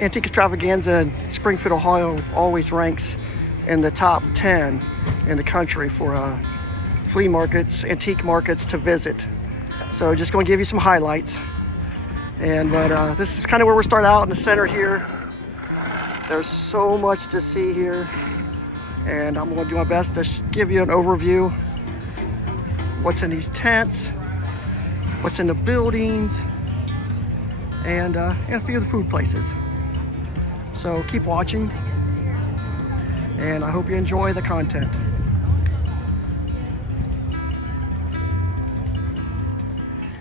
Antique Extravaganza in Springfield, Ohio always ranks in the top 10 in the country for flea markets, antique markets to visit. So just going to give you some highlights. But this is kind of where we're starting out in the center here. There's so much to see here, and I'm going to do my best to give you an overview. What's in these tents, what's in the buildings, and a few of the food places. So keep watching, and I hope you enjoy the content.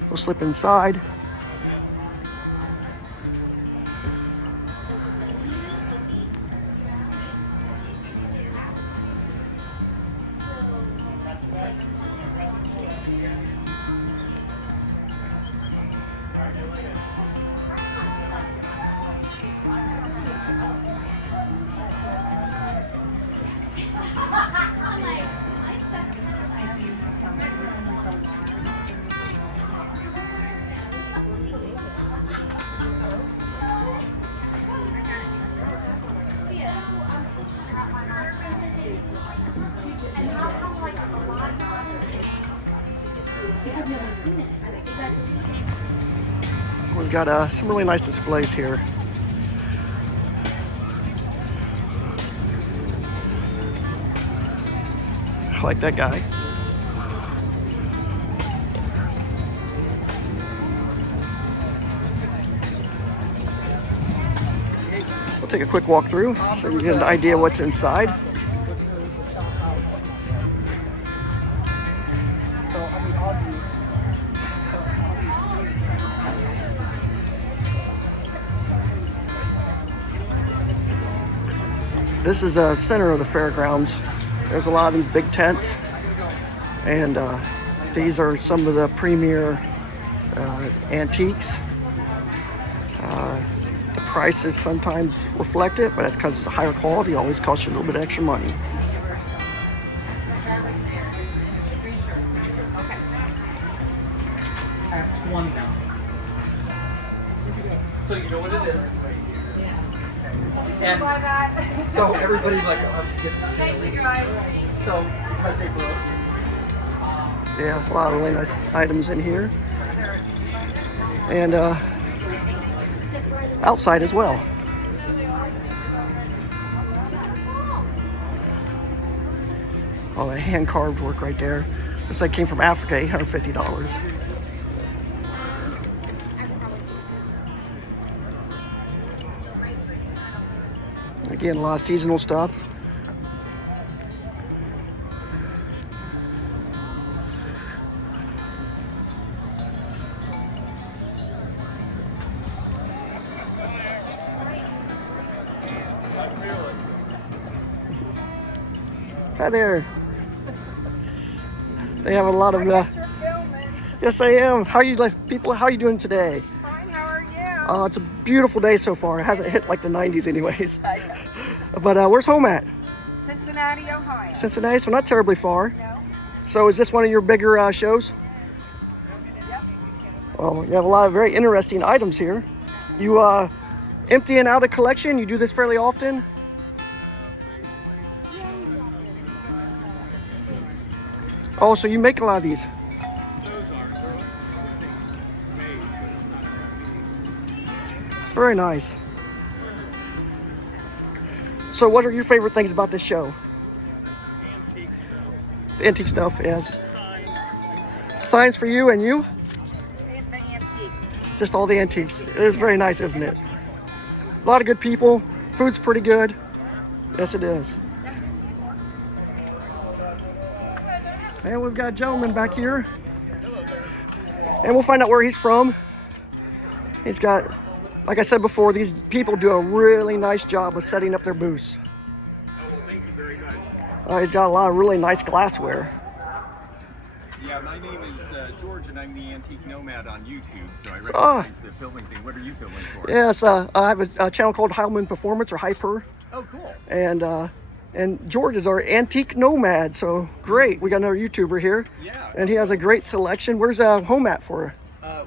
We'll slip inside. We've got some really nice displays here. I like that guy. We'll take a quick walk through so you get an idea what's inside. This is the center of the fairgrounds. There's a lot of these big tents, and these are some of the premier antiques. The prices sometimes reflect it, but that's because it's a higher quality. It always costs you a little bit extra money. I have 20 now. So you know what it is? And so everybody's like, oh, thank you guys. So because they broke. Yeah, a lot of really nice items in here. And outside as well. All that hand carved work right there. Looks like it came from Africa, $850. Again, a lot of seasonal stuff. Hi there. They have a lot of. Yes, I am. How are you, people? How are you doing today? Fine. How are you? It's a beautiful day so far. It hasn't hit like the 90s, anyways. But where's home at? Cincinnati, Ohio. Cincinnati, so not terribly far. No. So is this one of your bigger shows? Yep. Well, you have a lot of very interesting items here. You emptying out a collection? You do this fairly often? Oh, so you make a lot of these? Very nice. So what are your favorite things about this show? Antique stuff, yes. Signs for you and you? The antique. Just all the antiques. It is very nice, isn't it? A lot of good people. Food's pretty good. Yes, it is. And we've got a gentleman back here. And we'll find out where he's from. He's got, like I said before, these people do a really nice job of setting up their booths. Oh, well, thank you very much. He's got a lot of really nice glassware. Yeah, my name is George, and I'm the Antique Nomad on YouTube, so I recognize the filming thing. What are you filming for? Yes, I have a channel called Hyman Performance, or Hyper. Oh, cool. And George is our Antique Nomad, so great. We got another YouTuber here. Yeah. And he has a great selection. Where's home at for?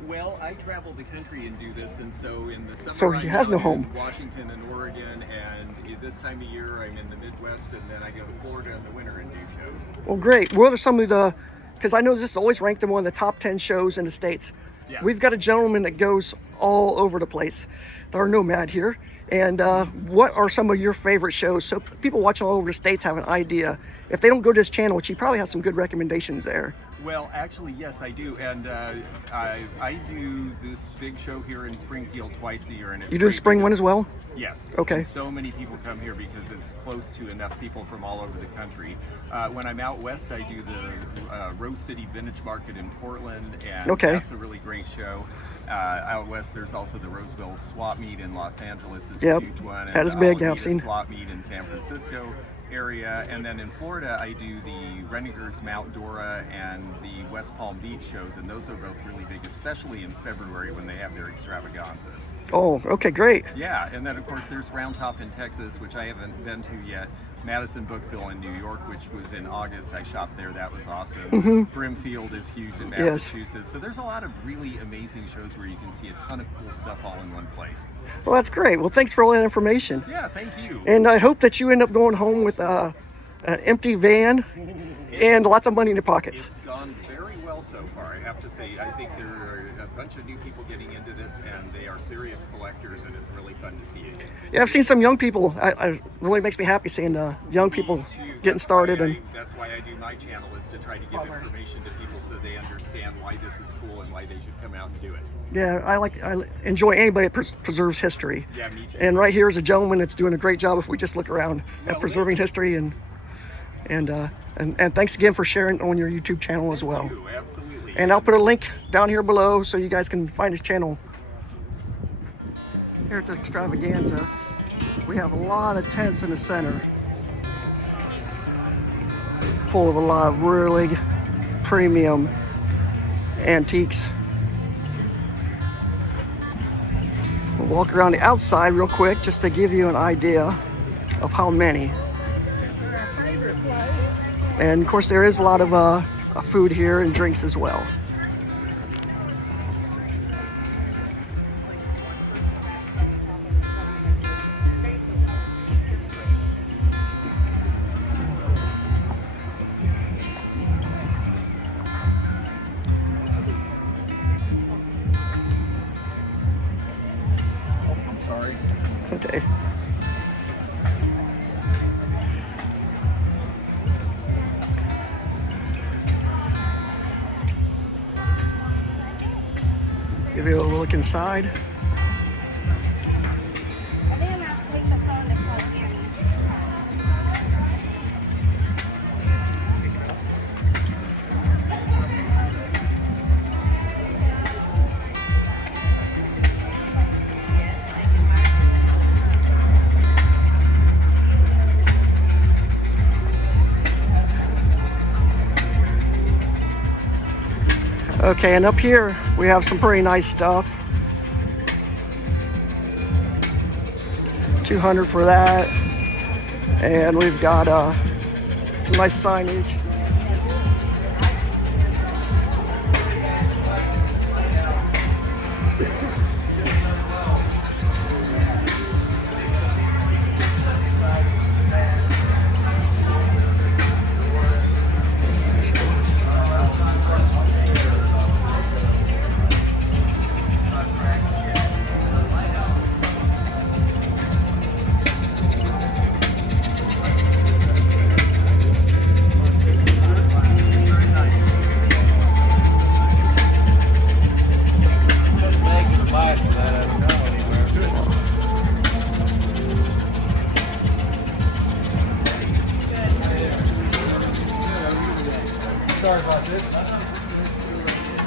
Well, I travel the country and do this, and so in the summer So he has I'm no out home. in Washington and Oregon, and this time of year I'm in the Midwest, and then I go to Florida in the winter and do shows. Well, great. What are some of the, because I know this is always ranked in one of the top 10 shows in the States. Yeah. We've got a gentleman that goes all over the place, our nomad here. And what are some of your favorite shows? So people watching all over the States have an idea. If they don't go to this channel, which he probably has some good recommendations there. Well, actually, yes, I do, and I do this big show here in Springfield twice a year. And it's You do the great spring one because- as well? Yes. Okay. And so many people come here because it's close to enough people from all over the country. When I'm out west, I do the Rose City Vintage Market in Portland, and Okay. that's a really great show. Out west, there's also the Roseville Swap Meet in Los Angeles. Is Yep. a huge one. That and is the big, yeah, I've Alameda seen. Swap Meet in San Francisco area, and then in Florida I do the Renninger's Mount Dora and the West Palm Beach shows, and those are both really big, especially in February when they have their extravaganzas. Oh, okay, great. Yeah, and then of course there's Round Top in Texas, which I haven't been to yet. Madison Bookville in New York, which was in August. I shopped there. That was awesome. Brimfield is huge in Mm-hmm. Yes. Massachusetts. So there's a lot of really amazing shows where you can see a ton of cool stuff all in one place. Well, that's great. Well, thanks for all that information. Yeah, thank you. And I hope that you end up going home with an empty van and lots of money in your pockets. It's gone very well so far, I have to say. I think there are a bunch of new people getting into this, and they are serious collectors, and it's really fun to see it. Yeah, I've seen some young people. I really makes me happy seeing young people Me too. getting That's started. why And that's why I do my channel, is to try to give information to people so they understand why this is cool and why they should come out and do it. yeah, I enjoy anybody that preserves history. Yeah, me too. And right here is a gentleman that's doing a great job. If we just look around at Well, preserving history, and thanks again for sharing on your YouTube channel as well. Ooh, absolutely. And I'll put a link down here below so you guys can find his channel. Here at the Extravaganza, we have a lot of tents in the center, full of a lot of really premium antiques. We'll walk around the outside real quick just to give you an idea of how many. And of course there is a lot of food here and drinks as well. Sorry. It's okay. Give you a look inside. Okay, and up here we have some pretty nice stuff. $200 for that. And we've got some nice signage. Sorry about this.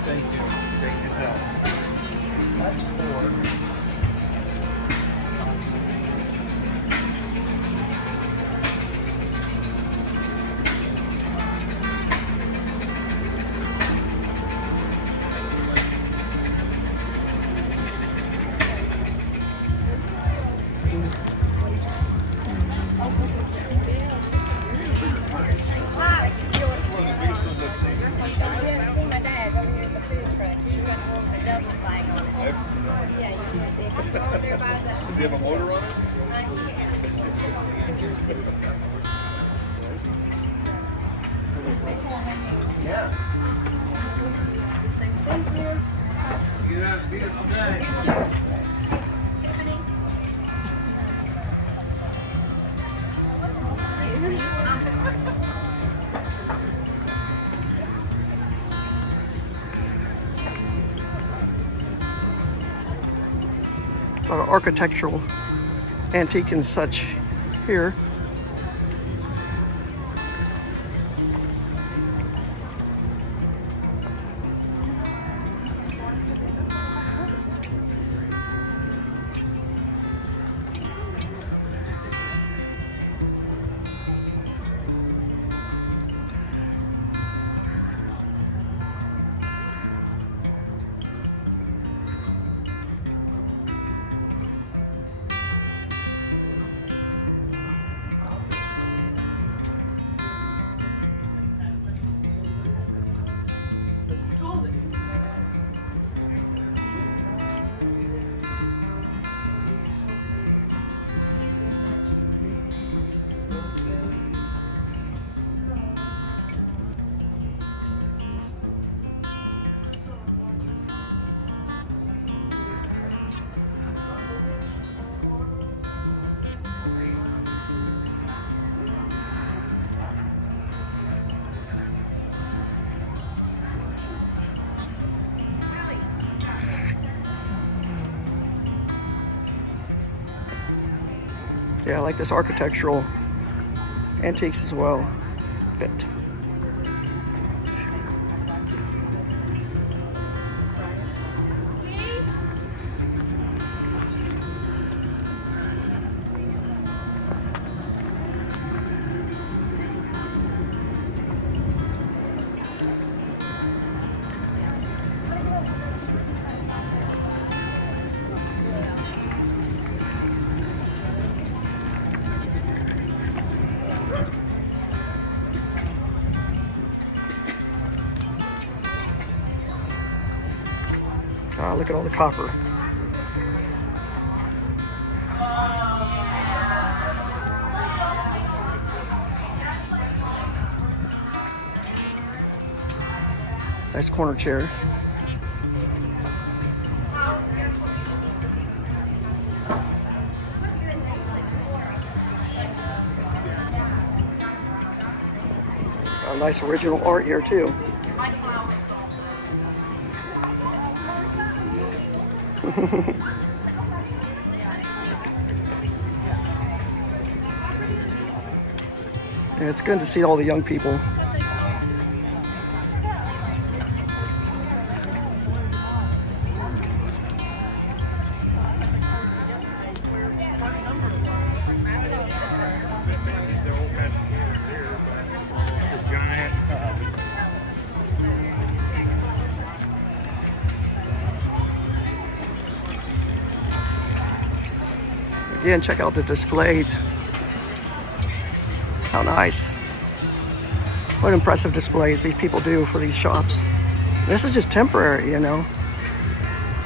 Thank you. Thank you, Phil. That's four. My dad over here at the food truck. He's got one you have a motor on it? Yeah. You have a beautiful day. A lot of architectural antique and such here. Yeah, I like this architectural antiques as well. Bit. Look at all the copper. Nice corner chair. Nice original art here too. And it's good to see all the young people. Again, check out the displays. How nice. What impressive displays these people do for these shops. This is just temporary, you know.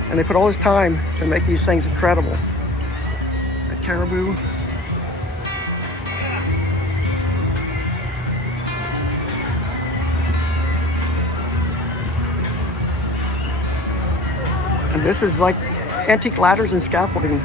And they put all this time to make these things incredible. That caribou. And this is like antique ladders and scaffolding.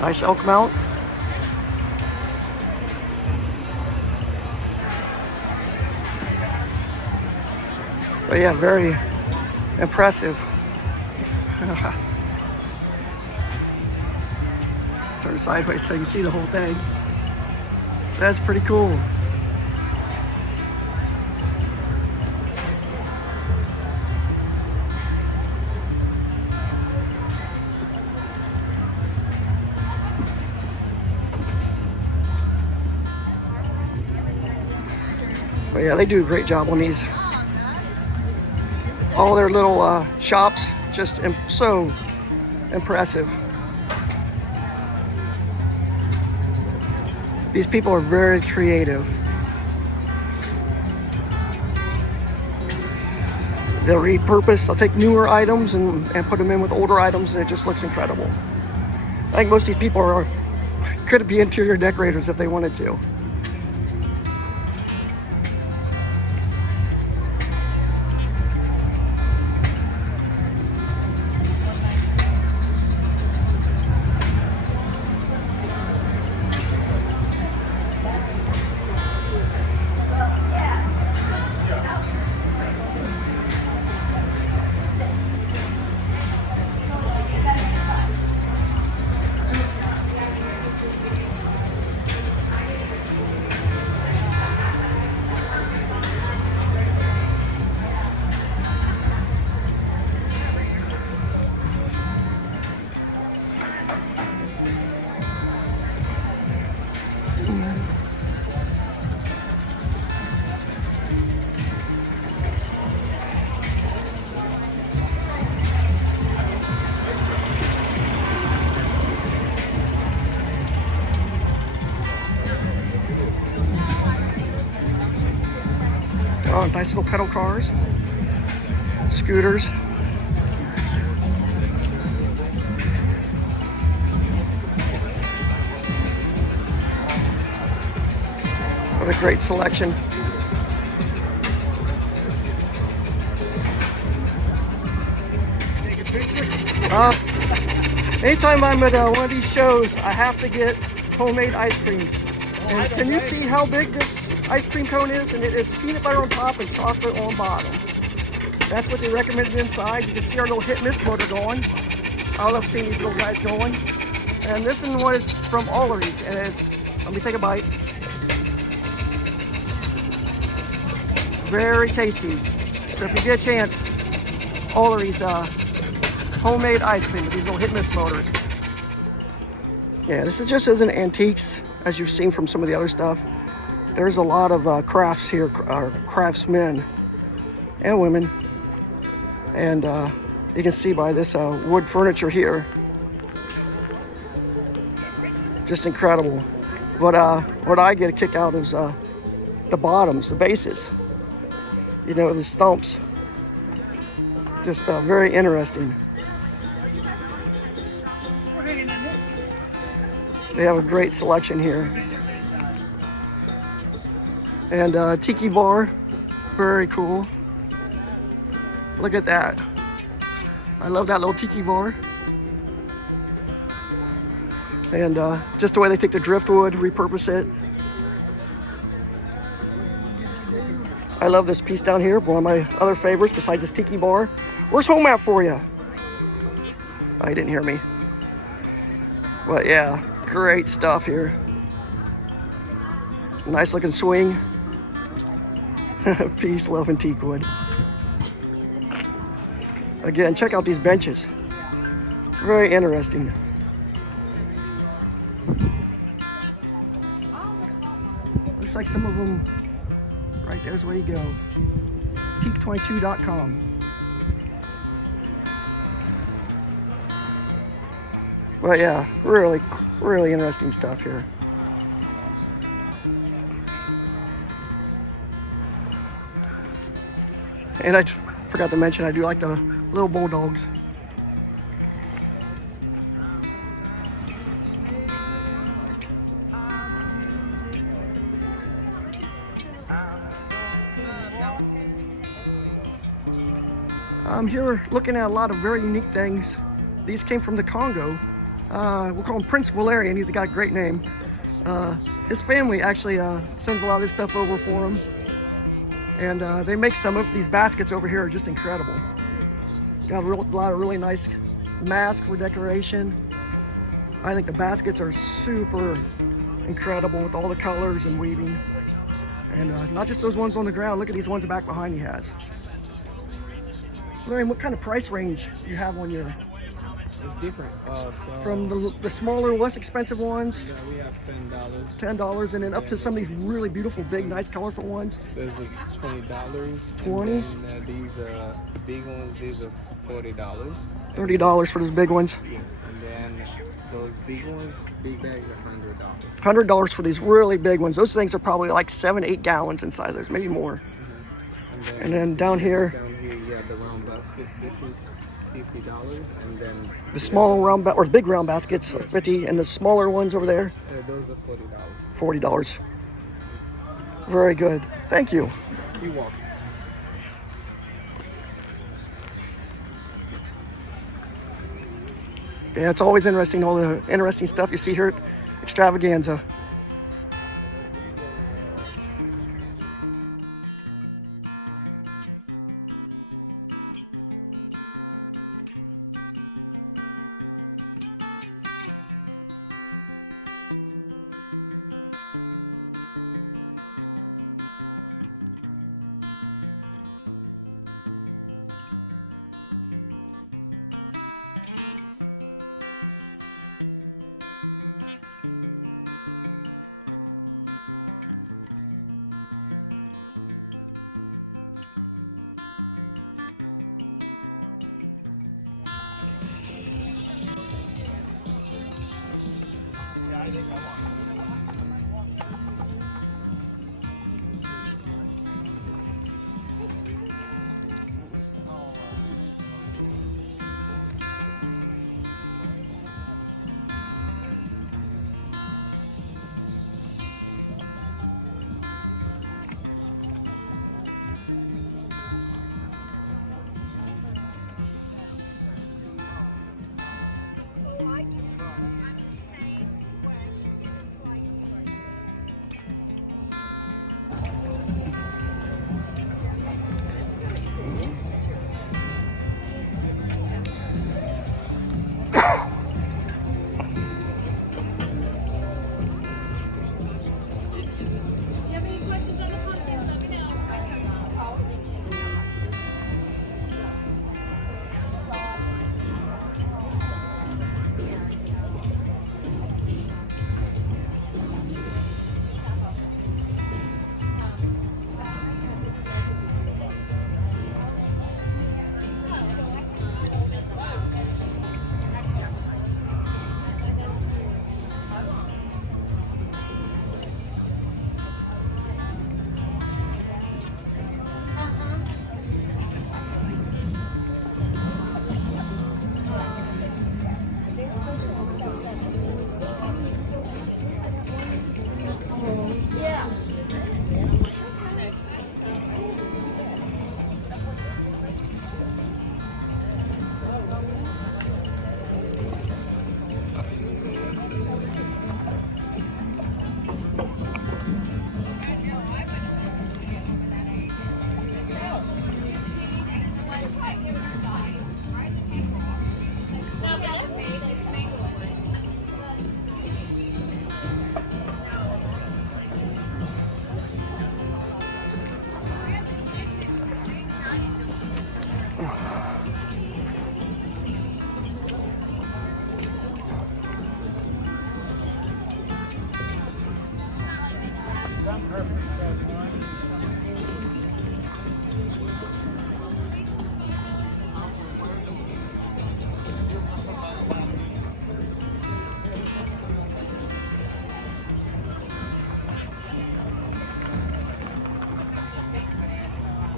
Nice elk mount. But yeah, very impressive. Turn sideways so you can see the whole thing. That's pretty cool. But yeah, they do a great job on these. all their little shops, just so impressive. These people are very creative. They'll repurpose, they'll take newer items and put them in with older items, and it just looks incredible. I think most of these people could be interior decorators if they wanted to. Oh, nice little pedal cars, scooters. What a great selection. Anytime I'm at one of these shows, I have to get homemade ice cream. And can you see how big this ice cream cone is? And it is peanut butter on top and chocolate on bottom. That's what they recommended inside. You can see our little hit miss motor going. I love seeing these little guys going. And this one is from Allery's, and it's, let me take a bite. Very tasty. So if you get a chance, Allery's homemade ice cream with these little hit miss motors. Yeah, this is just as an antiques, as you've seen from some of the other stuff. There's a lot of crafts here, craftsmen and women. And you can see by this wood furniture here. Just incredible. What I get a kick out is the bottoms, the bases. You know, the stumps. Just very interesting. They have a great selection here. And tiki bar, very cool. Look at that. I love that little tiki bar. And just the way they take the driftwood, repurpose it. I love this piece down here, one of my other favorites besides this tiki bar. Where's home at for you? Oh, you didn't hear me. But yeah, great stuff here. Nice looking swing. Peace, love, and teak wood. Again, check out these benches. Very interesting. Looks like some of them, right there's where you go. Peak22.com. But yeah, really, really interesting stuff here. And I forgot to mention, I do like the little bulldogs. I'm here looking at a lot of very unique things. These came from the Congo. We'll call him Prince Valerian. He's got a great name. His family actually sends a lot of this stuff over for him. And they make some of these baskets over here are just incredible. Got a lot of really nice masks for decoration. I think the baskets are super incredible with all the colors and weaving. And not just those ones on the ground. Look at these ones back behind he has. Lorraine, what kind of price range do you have on your It's different. From the smaller, less expensive ones, yeah, we have $10. $10, and then up to some of these really beautiful, big, nice, colorful ones. There's a $20. 20. And then, these big ones. These are $40. $30 for those big ones. Yes. And then those big ones, big bags are $100. $100 for these really big ones. Those things are probably like 7-8 gallons inside of those, maybe more. And then down here, you have the round basket. This is $50, and then the small round or the big round baskets are 50, and the smaller ones over there, those are $40. Very good. Thank you. You're welcome. Yeah, it's always interesting, all the interesting stuff you see here at Extravaganza.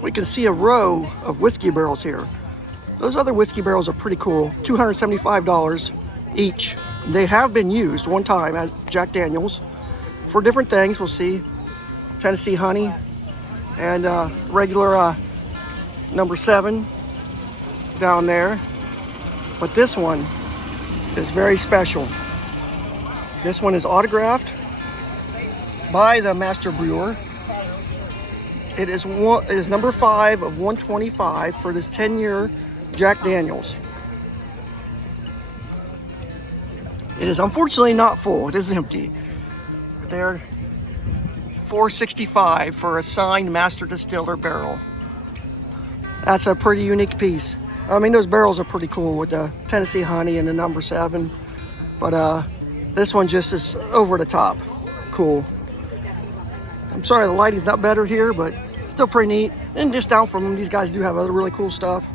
We can see a row of whiskey barrels here. Those other whiskey barrels are pretty cool, $275 each. They have been used one time at Jack Daniels for different things. We'll see Tennessee honey and regular number 7 down there. But this one is very special. This one is autographed by the master brewer. It is number 5 of 125 for this 10-year Jack Daniels. It is unfortunately not full. It is empty. But they're $465 for a signed master distiller barrel. That's a pretty unique piece. I mean, those barrels are pretty cool with the Tennessee honey and the number 7. But this one just is over the top. Cool. I'm sorry the lighting's not better here, but still pretty neat. And just down from them, these guys do have other really cool stuff.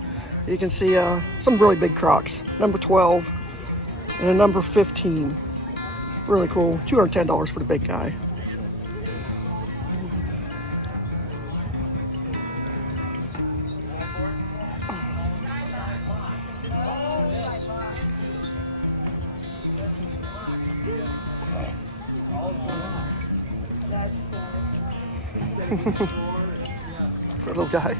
You can see some really big crocks. Number 12 and a number 15. Really cool. $210 for the big guy. Poor little guy.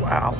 Wow.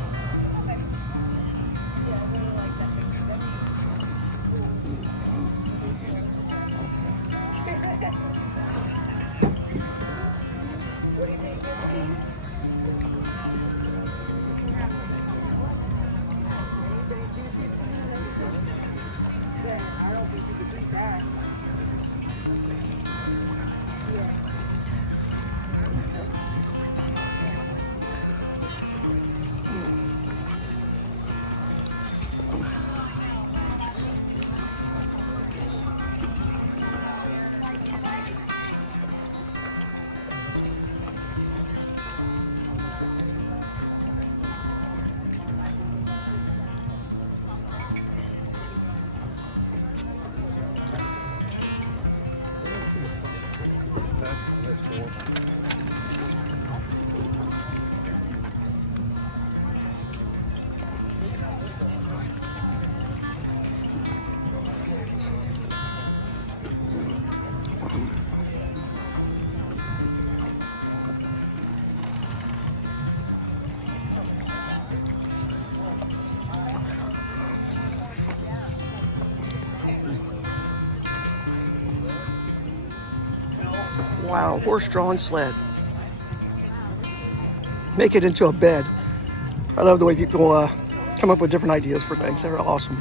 Wow, horse-drawn sled. Make it into a bed. I love the way people come up with different ideas for things. They're awesome.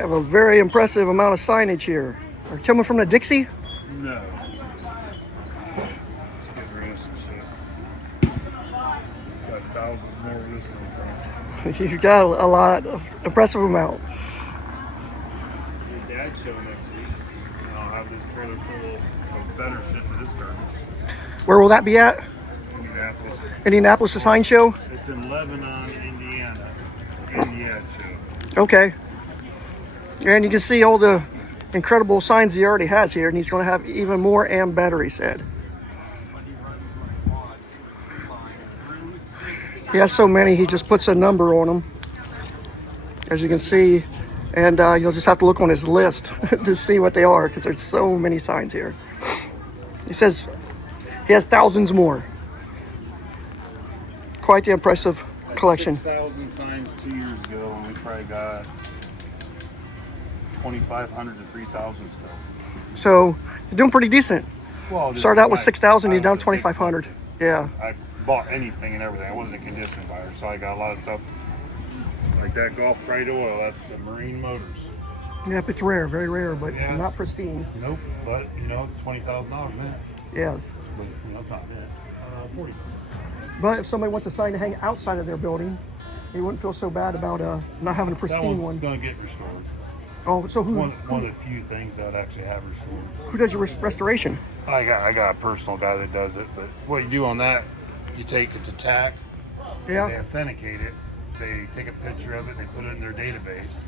You have a very impressive amount of signage here. Are you coming from the Dixie? No. Just getting rid of some shit. Got thousands more where this comes from. You've got a lot of impressive amount. Your dad's show next week. And I'll have this trailer full of better shit than this garbage. Where will that be at? Indianapolis. Indianapolis, the sign show? It's in Lebanon, Indiana. Indiana show. Okay. And you can see all the incredible signs he already has here, and he's going to have even more and better, he said. He has so many, he just puts a number on them, as you can see, and you'll just have to look on his list to see what they are, because there's so many signs here. He says he has thousands more. Quite the impressive collection. 6,000 signs 2 years ago, and we probably got 2,500 to 3,000 still. So you're doing pretty decent. Well, Started out with 6,000, he's down 2,500. Yeah. I bought anything and everything. I wasn't a condition buyer, so I got a lot of stuff like that Gulf Crate oil. That's Marine Motors. Yep, it's rare, very rare, but Yeah, not pristine. Nope, but you know it's $20,000 man. Yes. But you know it's not net. 40. But if somebody wants a sign to hang outside of their building, they wouldn't feel so bad about not having a That pristine one's one. gonna get restored. Oh, so One of the few things that actually have restored. who does your restoration? I got a personal guy that does it, but what you do on that, you take it to TAC, they Yeah. authenticate it, they take a picture of it, they put it in their database,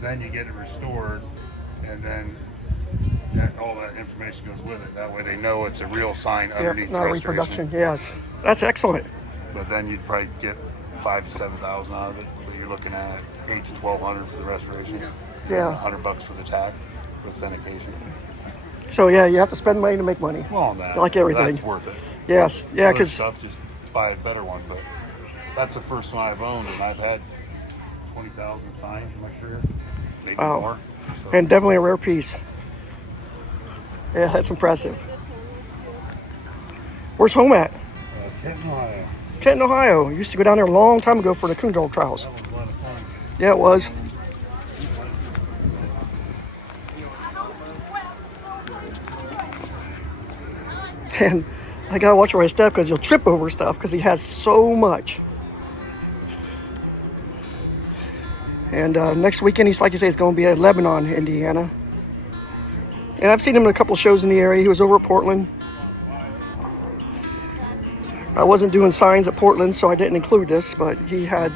then you get it restored, and then all that information goes with it. That way they know it's a real sign Yeah, underneath not the a restoration. reproduction. Yes. That's excellent. But then you'd probably get 5,000 to 7,000 out of it. But you're looking at 800 to 1,200 for the restoration. Yeah. $100 for the TAC for authentication. So yeah, you have to spend money to make money. Well, on that, Like everything. that's worth it. Yes. Yeah, Other because stuff, just buy a better one. But that's the first one I've owned, and I've had 20,000 signs in my career, maybe Wow. more. So, and definitely a rare piece. Yeah, that's impressive. Where's home at? Kenton, Ohio. Kenton, Ohio. Used to go down there a long time ago for the coon dog trials. That was a lot of fun. Yeah, it was. And I gotta watch where I step because you'll trip over stuff because he has so much. And next weekend, he's like you say, he's going to be at Lebanon, Indiana. And I've seen him in a couple shows in the area. He was over at Portland. I wasn't doing signs at Portland, so I didn't include this, but he had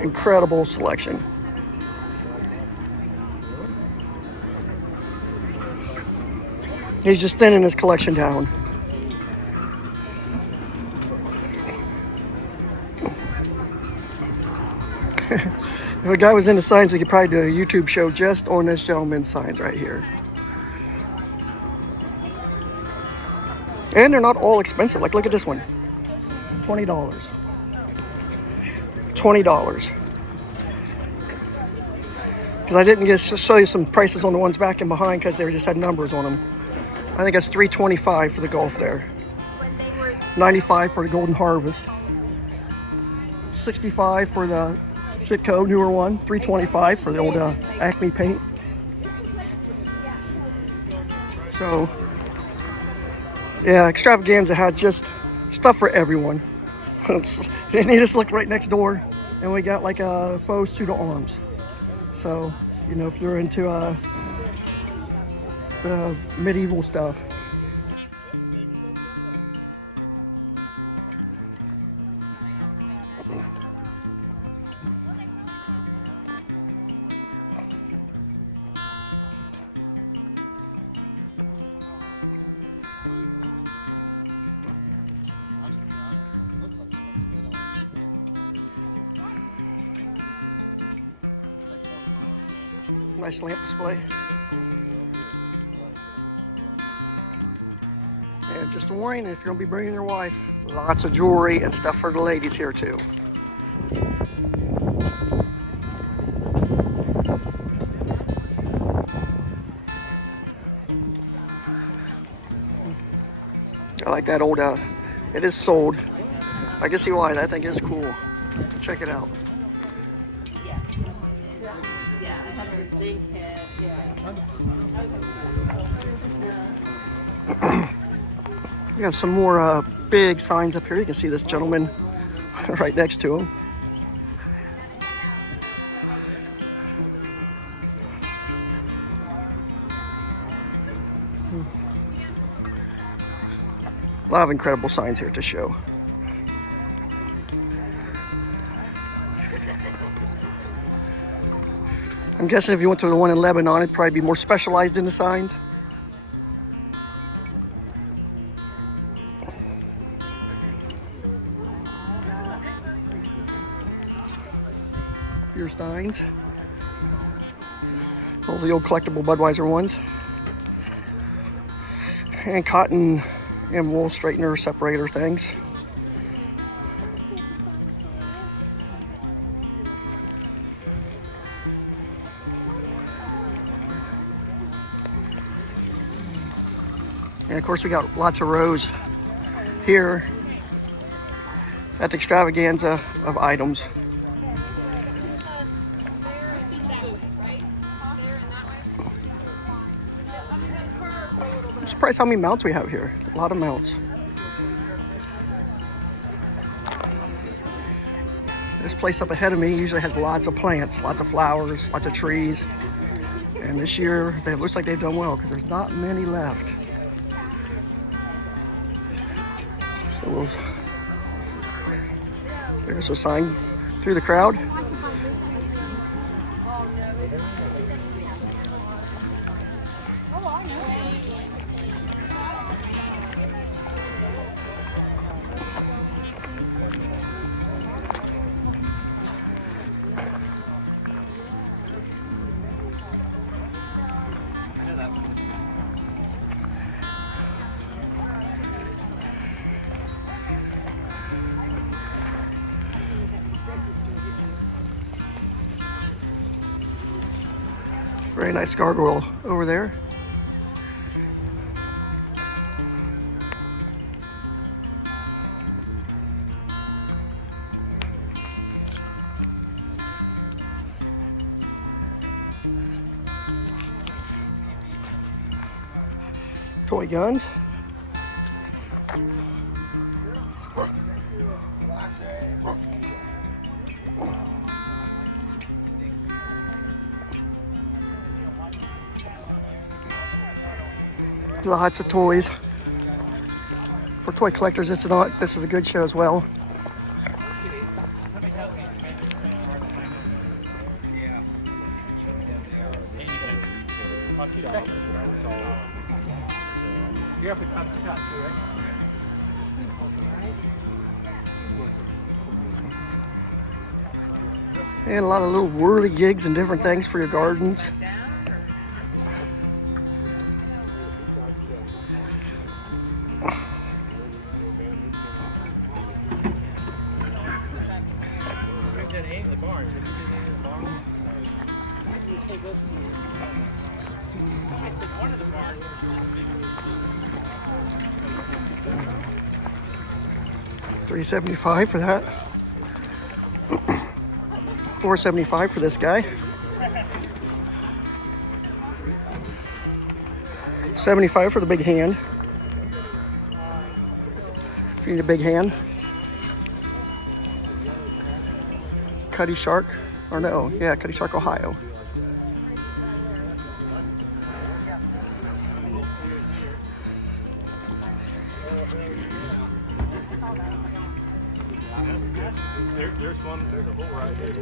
incredible selection. He's just thinning his collection down. If a guy was into signs, he could probably do a YouTube show just on this gentleman's signs right here. And they're not all expensive. Like, look at this one. $20. $20. Because I didn't just show you some prices on the ones back and behind because they just had numbers on them. I think it's $325 for the Gulf there. $95 for the Golden Harvest. $65 for the Sitco newer one. $325 for the old Acme paint. So, yeah, Extravaganza had just stuff for everyone. And you just look right next door, and we got like a faux suit of arms. So, you know, if you're into the medieval stuff. Nice lamp display. And just a warning, if you're gonna be bringing your wife, lots of jewelry and stuff for the ladies here too. I like that old, it is sold. I can see why, that thing is cool. Check it out. Yes. Yeah, it has the zinc head. We have some more big signs up here. You can see this gentleman right next to him. A lot of incredible signs here to show. I'm guessing if you went to the one in Lebanon, it'd probably be more specialized in the signs. Beer steins. All the old collectible Budweiser ones. And cotton and wool straightener separator things. And of course we got lots of rows here at the Extravaganza of items. I'm surprised how many mounts we have here. A lot of mounts. This place up ahead of me usually has lots of plants, lots of flowers, lots of trees. And this year, it looks like they've done well because there's not many left. So there's a sign through the crowd. Very nice gargoyle over there. Toy guns. Lots of toys. For toy collectors, this is a good show as well. You're up at Scott too, right? And a lot of little whirly gigs and different things for your gardens. $375 for that. $475 for this guy. $75 for the big hand. If you need a big hand. Cuddy Shark, or no, yeah, Cuddy Shark, Ohio. There's one, there's a hole right here.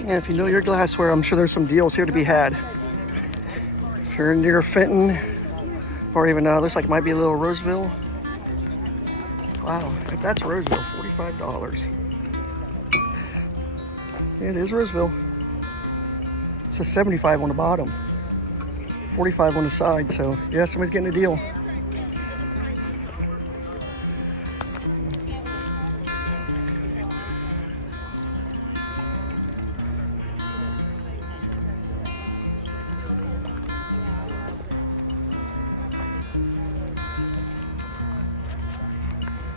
And if you know your glassware, I'm sure there's some deals here to be had. If you're near Fenton, or even looks like it might be a little Roseville. Wow, if that's Roseville, $45. It is Roseville. It says $75 on the bottom. $45 on the side. So yeah, somebody's getting a deal.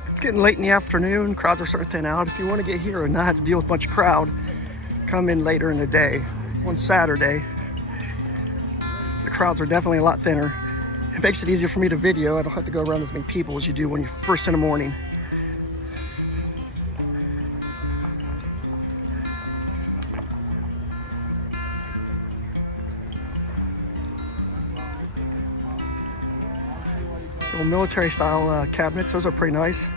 It's getting late in the afternoon. Crowds are starting to thin out. If you want to get here and not have to deal with a bunch of crowd, come in later in the day. On Saturday, the crowds are definitely a lot thinner. It makes it easier for me to video. I don't have to go around as many people as you do when you're first in the morning. Little military style cabinets, those are pretty nice.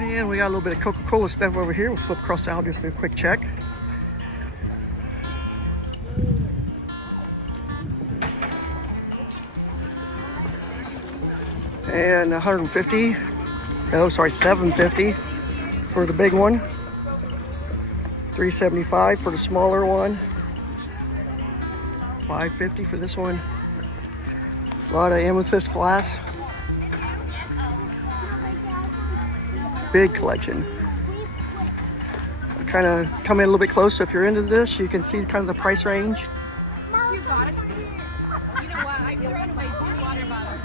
And we got a little bit of Coca-Cola stuff over here. We'll flip across the aisle just do a quick check. And 150. Oh, sorry, 750 for the big one. 375 for the smaller one. 550 for this one. A lot of amethyst glass. Big collection. Kind of come in a little bit close, so if you're into this, you can see kind of the price range. You got it. You know what? I threw away 2 water bottles.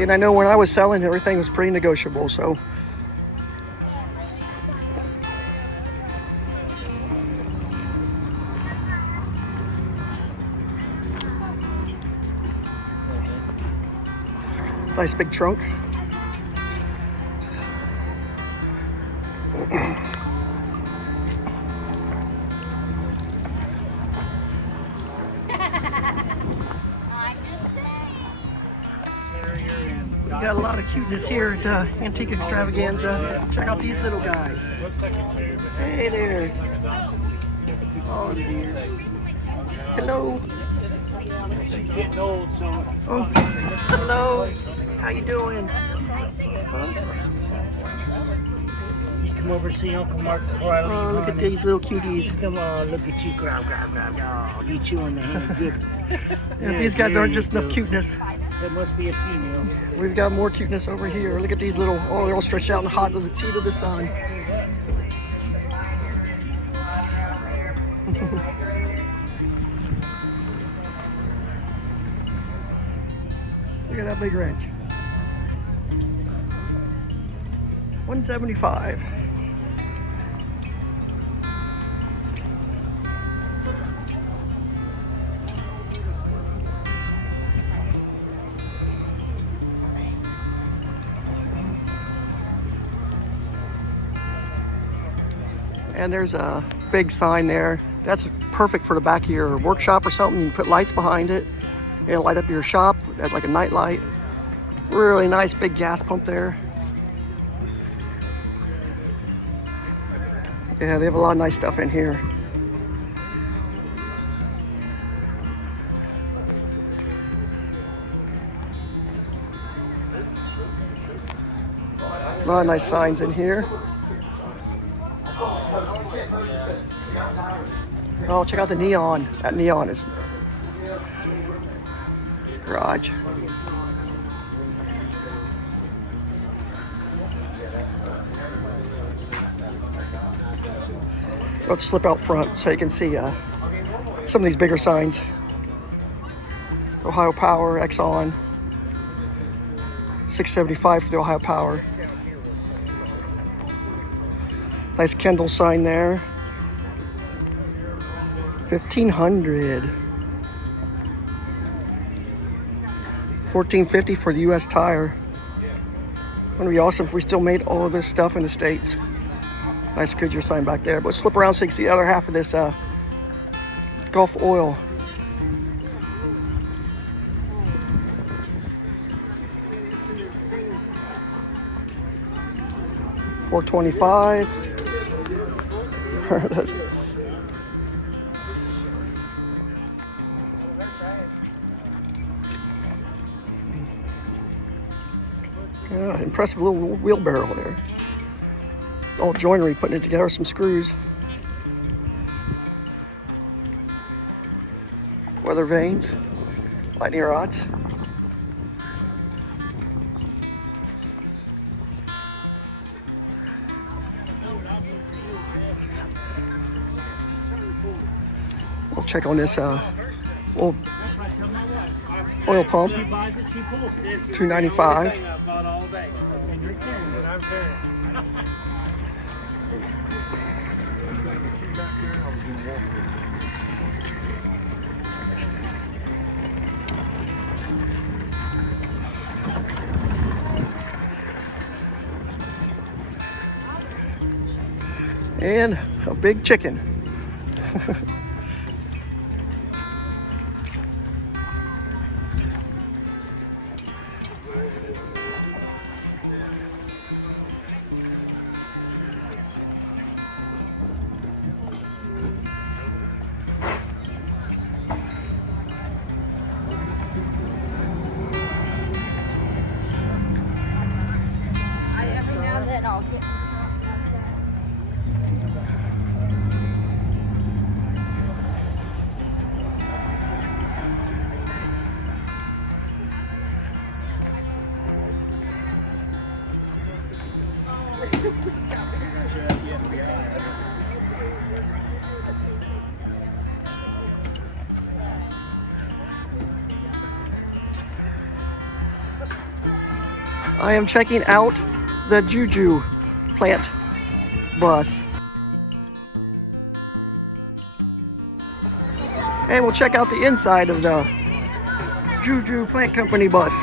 And I know when I was selling, everything was pretty negotiable, so. Nice big trunk. We got a lot of cuteness here at Antique Extravaganza. Check out these little guys. Hey there. Oh, hello. Getting old, so Oh, hello. How you doing? you come over and see Uncle Mark before I leave. Oh, look at honey. these little cuties. Come on, look at you, grab. Oh, you chewing the hand, good. Yeah, these guys aren't just enough cuteness. That must be a female. We've got more cuteness over here. Look at these little, oh, they're all stretched out in the hot heat of the sun. Look at that big wrench. 175. And there's a big sign there. That's perfect for the back of your workshop or something. You can put lights behind it. It'll light up your shop as like a night light. Really nice big gas pump there. Yeah, they have a lot of nice stuff in here. A lot of nice signs in here. Oh, check out the neon. That neon is garage. Let's slip out front so you can see some of these bigger signs. Ohio Power, Exxon. $6.75 for the Ohio Power. Nice Kendall sign there. $1,500. $14.50 for the U.S. Tire. Wouldn't it be awesome if we still made all of this stuff in the States? Nice Goodyear sign back there. But slip around so you can see the other half of this Gulf Oil. $4.25. Yeah, impressive little wheelbarrow there. All joinery, putting it together, some screws. Weather vanes, lightning rods. We'll check on this old oil pump. $2.95. And a big chicken. Every now and then I'll get. I am checking out the Juju plant bus. And we'll check out the inside of the Juju Plant Company bus.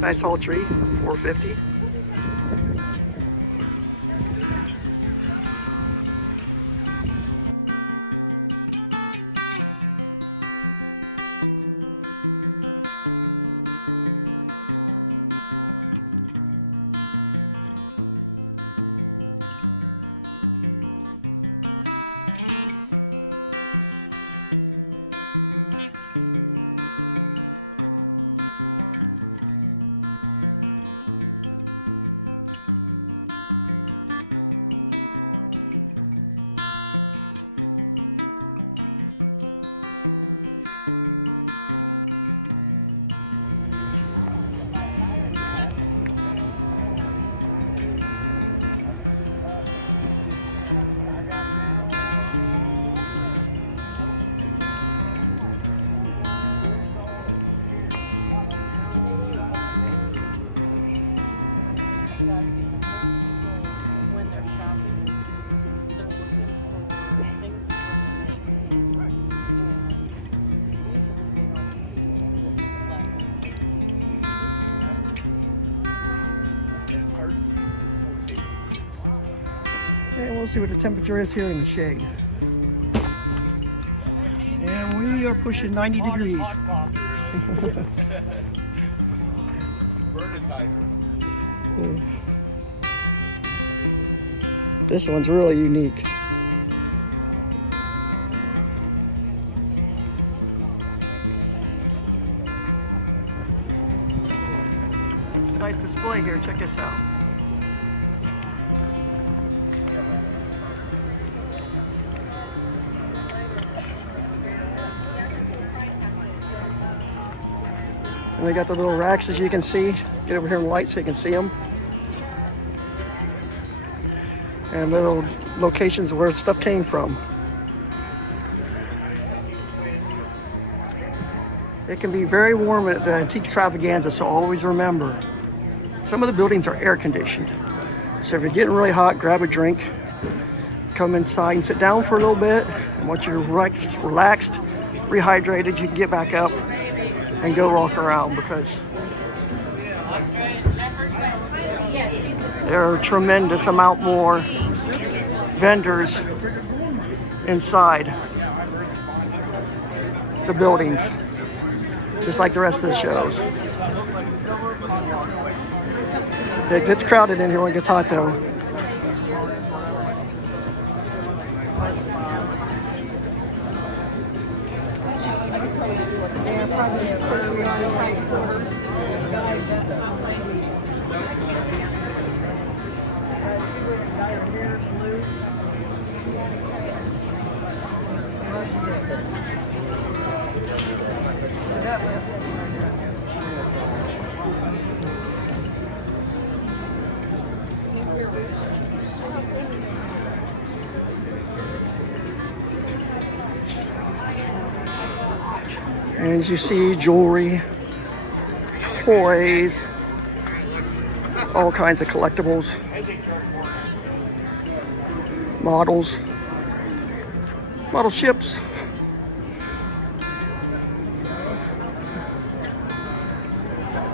Nice whole tree, $4.50. And we'll see what the temperature is here in the shade. And we are pushing 90 degrees. This one's really unique. Nice display here, check this out. And they got the little racks, as you can see. Get over here in the light so you can see them. And little locations where stuff came from. It can be very warm at the Antique Extravaganza, so always remember, some of the buildings are air conditioned. So if you're getting really hot, grab a drink, come inside and sit down for a little bit. And once you're relaxed, rehydrated, you can get back up and go walk around, because there are a tremendous amount more vendors inside the buildings, just like the rest of the shows. It gets crowded in here when it gets hot though. And as you see, jewelry, toys, all kinds of collectibles, model ships,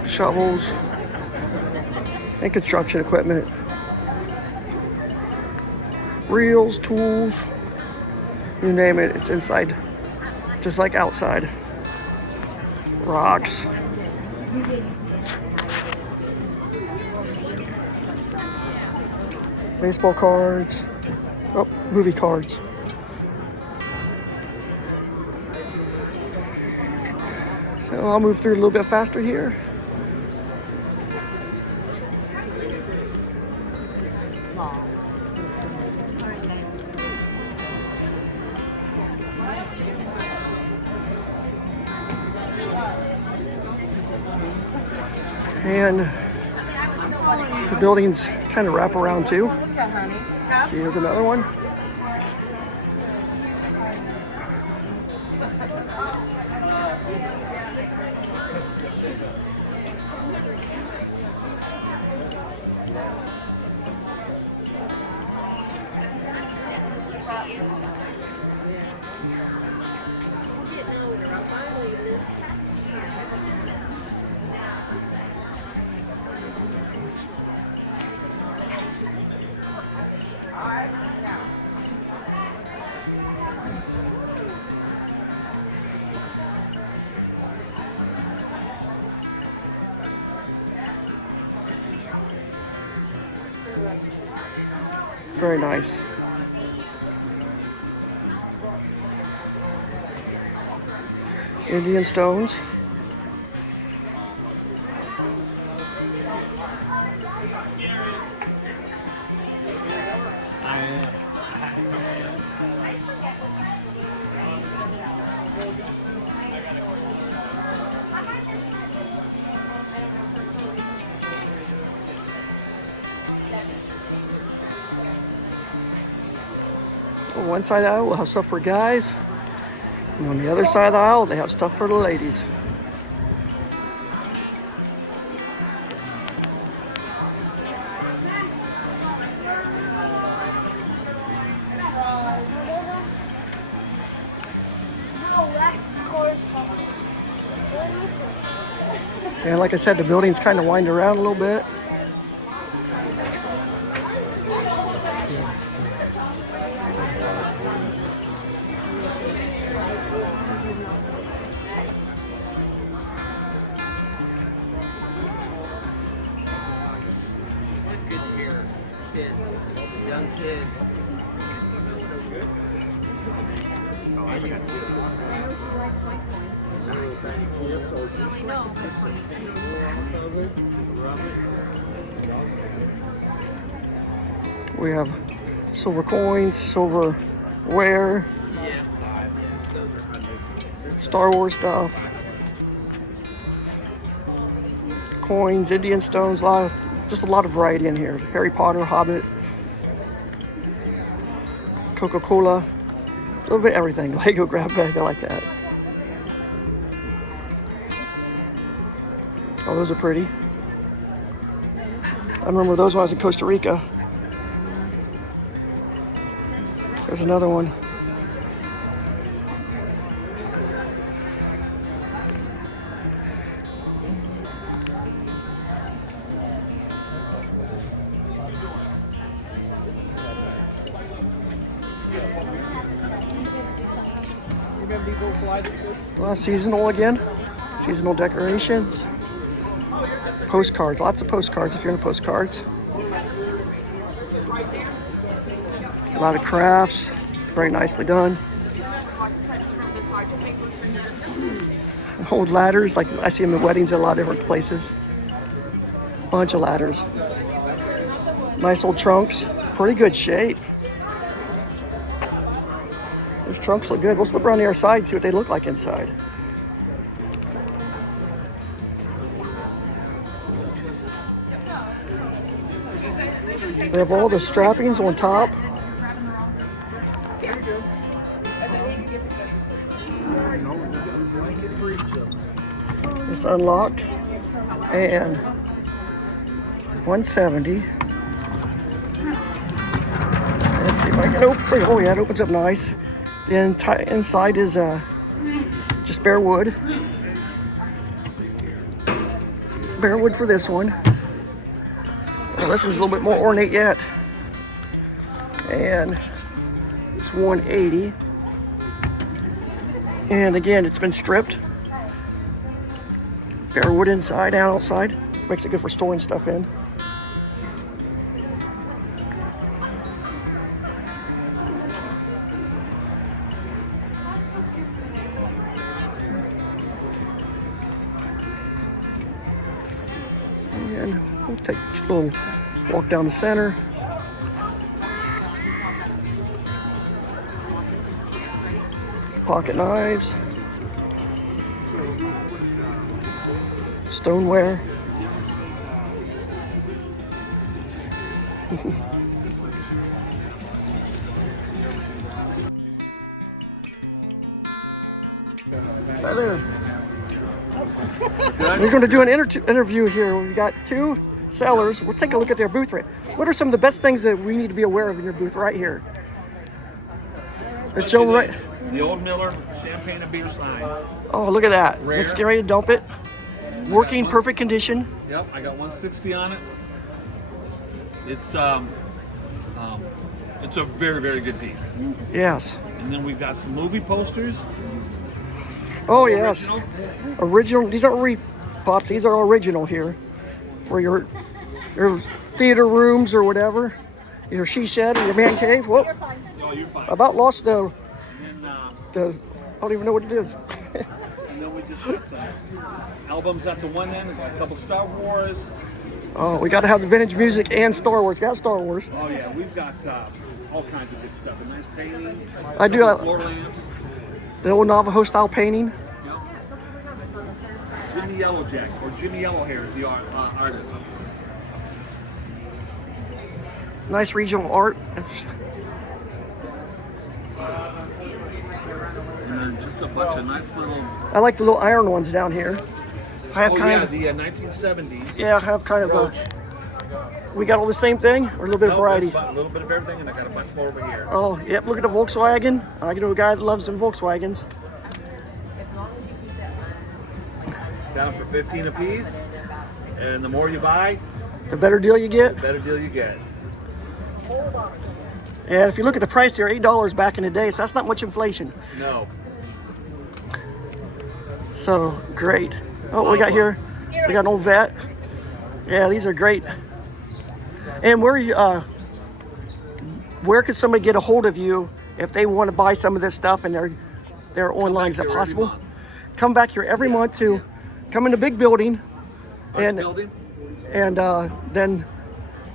shovels, and construction equipment, reels, tools, you name it, it's inside, just like outside. Rocks. Baseball cards. Oh, movie cards. So I'll move through a little bit faster here. And the buildings kind of wrap around too. See, here's another one. Very nice. Indian stones. On one side of the aisle, we'll have stuff for guys. And on the other side of the aisle, they have stuff for the ladies. And like I said, the buildings kind of wind around a little bit. Young kids. We have silver coins, silverware, Star Wars stuff, coins, Indian stones, just a lot of variety in here. Harry Potter, Hobbit, Coca-Cola, a little bit of everything. Lego grab bag, I like that. Oh, those are pretty. I remember those when I was in Costa Rica. There's another one. Seasonal again. Seasonal decorations. Postcards. Lots of postcards if you're into postcards. A lot of crafts. Very nicely done. Old ladders. Like I see them in weddings at a lot of different places. Bunch of ladders. Nice old trunks. Pretty good shape. Those trunks look good. Let's look around the other side and see what they look like inside. They have all the strappings on top. It's unlocked. And 170. Let's see if I can open. Oh yeah, it opens up nice. The inside is just bare wood. Bare wood for this one. Well, this one's a little bit more ornate yet. And it's 180. And again, it's been stripped. Bare wood inside and outside. Makes it good for storing stuff in. And we'll take a little walk down the center. Some pocket knives. Stoneware. Hi there. We're going to do an interview here. We've got two sellers. We'll take a look at their booth. What are some of the best things that we need to be aware of in your booth right here? Let's show them right. The Old Miller champagne and beer sign. Oh, look at that. Rare. Let's get ready to dump it. Working, perfect condition. Yep, I got 160 on it. It's a very, very good piece. Yes. And then we've got some movie posters. Oh yes. Original. These aren't repops. These are original here for your theater rooms or whatever. Your she shed or your man cave. Whoop. Oh, you're fine. About lost the. And I don't even know what it is. and then we just got some albums at the one end. We've got a couple Star Wars. Oh, we got to have the vintage music and Star Wars. Got Star Wars. Oh yeah, we've got all kinds of good stuff. A nice painting. I do. Floor lamps. The old Navajo style painting. Yep. Jimmy Yellowjack or Jimmy Yellowhair is the artist. Nice regional art. And then just a bunch of nice little. I like the little iron ones down here. I have The 1970s. Yeah, I have kind of a. We got all the same thing, or a little bit of variety. A little bit of everything, and I got a bunch more over here. Oh, yep. Look at the Volkswagen. I know a guy that loves some Volkswagens. Got them for 15 a piece, and the more you buy, The better deal you get. the better deal you get. And if you look at the price here, $8 back in the day, so that's not much inflation. No. So great. Oh, we got here. We got an old vet. Yeah, these are great. And where could somebody get a hold of you if they want to buy some of this stuff and they're online? Is that possible? Come back here every month to come in the big building, and Building, then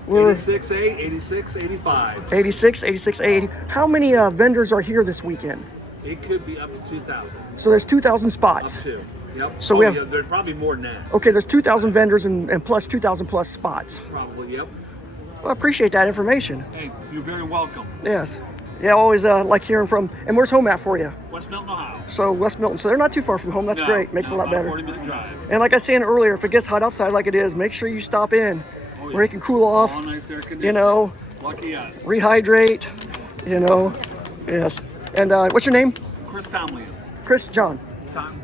we're 86A, 86, 85. 86, 86, 80. How many vendors are here this weekend? It could be up to 2,000. So there's 2,000 Up spots. to. Yep. So we have- yeah, there's probably more than that. Okay, there's 2,000 vendors and plus 2,000 plus spots. Probably, yep. Well, I appreciate that information. Hey, you're very welcome. Yes. Yeah, always like hearing from. And where's home at for you? West Milton, Ohio. So West Milton. So they're not too far from home. That's No, great. Makes it a lot about better. 40-minute drive. And like I was saying earlier, if it gets hot outside like it is, make sure you stop in Oh, where it can cool off. All nice air conditioning. You know, Lucky us. rehydrate. You know, Yes. And what's your name? Chris Conley. Chris, John.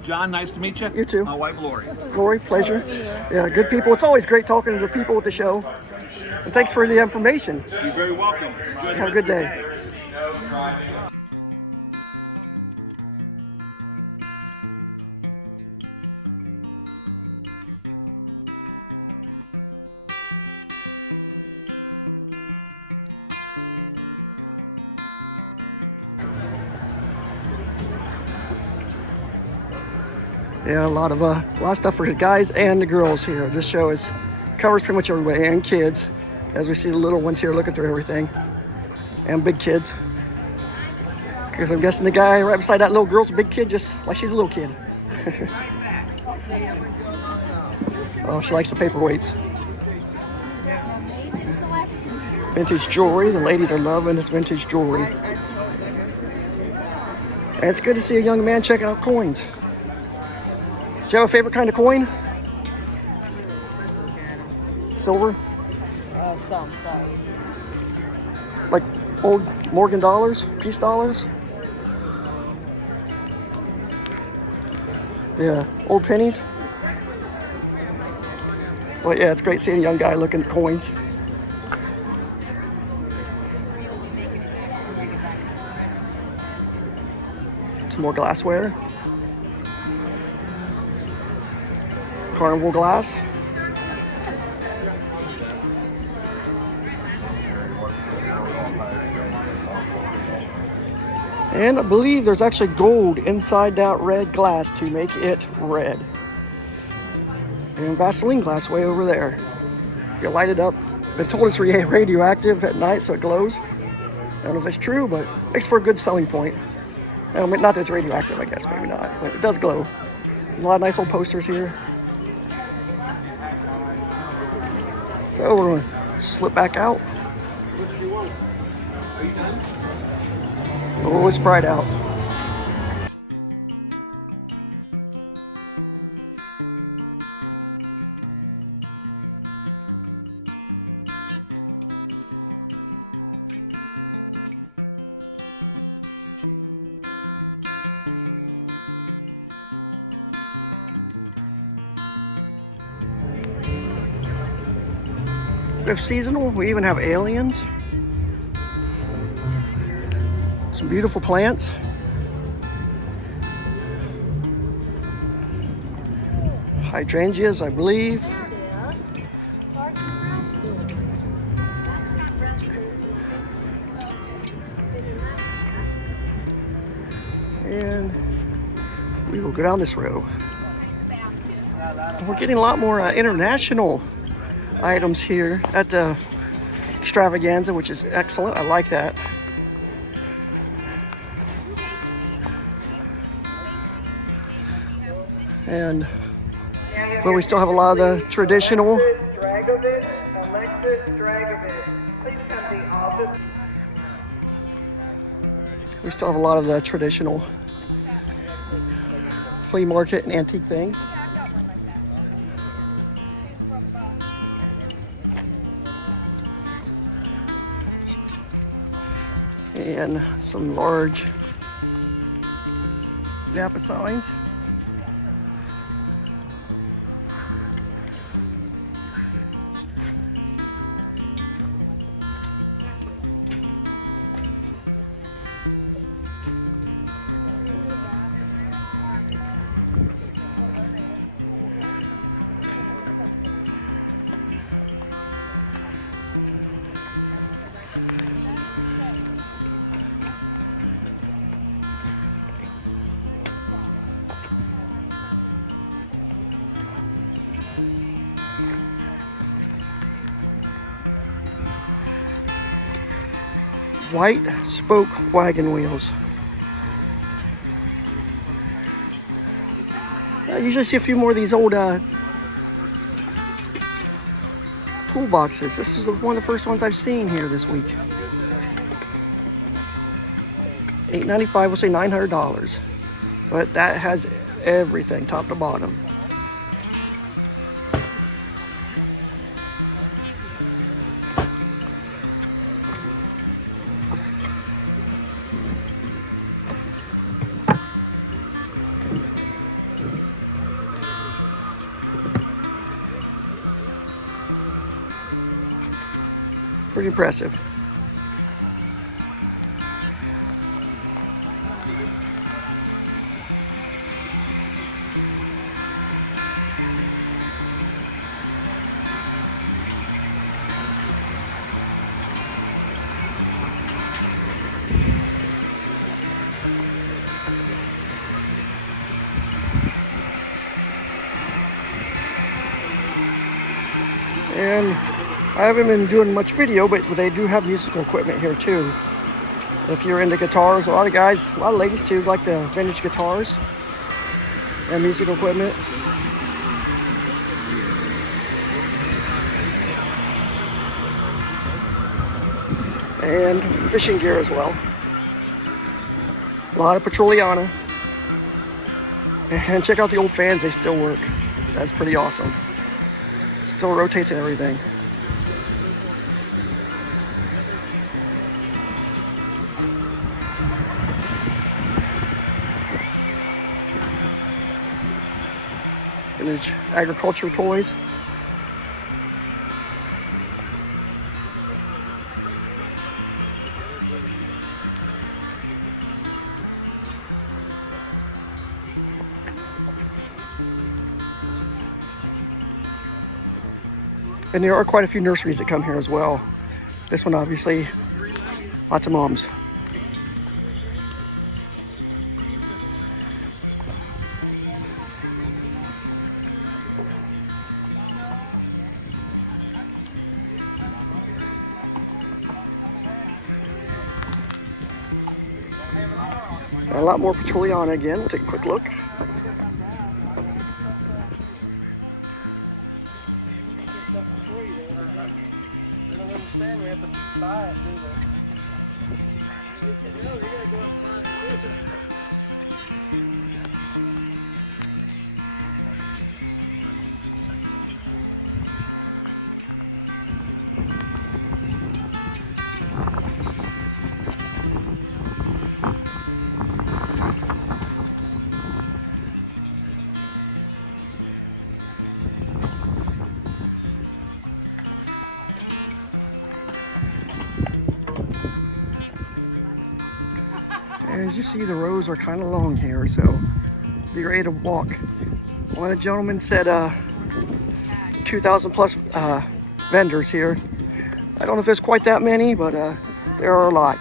John, nice to meet you. You too. My wife, Lori. Lori, pleasure. Yeah, good people. It's always great talking to the people at the show. And thanks for the information. You're very welcome. Enjoy the Have a rest good of your day. Yeah, a lot of stuff for the guys and the girls here. This show covers pretty much everybody and kids, as we see the little ones here looking through everything, and big kids. Because I'm guessing the guy right beside that little girl's a big kid, just like she's a little kid. Oh, she likes the paperweights. Vintage jewelry. The ladies are loving this vintage jewelry. And it's good to see a young man checking out coins. Do you have a favorite kind of coin? Silver? Some. Like old Morgan dollars? Peace dollars? Yeah, old pennies? But yeah, it's great seeing a young guy looking at coins. Some more glassware. Carnival glass. And I believe there's actually gold inside that red glass to make it red. And Vaseline glass way over there. If you light it up, been told it's radioactive at night, so it glows. I don't know if it's true, but it makes for a good selling point. Not that it's radioactive, I guess, maybe not, but it does glow. A lot of nice old posters here. So we're gonna slip back out. Oh, it's bright out. We have seasonal, we even have aliens. Some beautiful plants. Hydrangeas, I believe. And we will go down this row. We're getting a lot more international items here at the Extravaganza, which is excellent. I like that. And but we still have a lot of the traditional. We still have a lot of the traditional flea market and antique things. And some large Napa signs. White spoke wagon wheels. I usually see a few more of these old toolboxes. This is one of the first ones I've seen here this week. $8.95, we'll say $900. But that has everything, top to bottom. Pretty impressive. And I haven't been doing much video, but they do have musical equipment here too. If you're into guitars, a lot of guys, a lot of ladies too, like the vintage guitars and musical equipment. And fishing gear as well. A lot of Petroliana. And check out the old fans, they still work. That's pretty awesome. Still rotates and everything. Vintage agriculture toys. And there are quite a few nurseries that come here as well. This one, obviously, lots of moms. And a lot more Petroliana again. We'll take a quick look. As you see, the rows are kind of long here, so be ready to walk. One of the gentlemen said 2,000 plus vendors here. I don't know if there's quite that many, but there are a lot.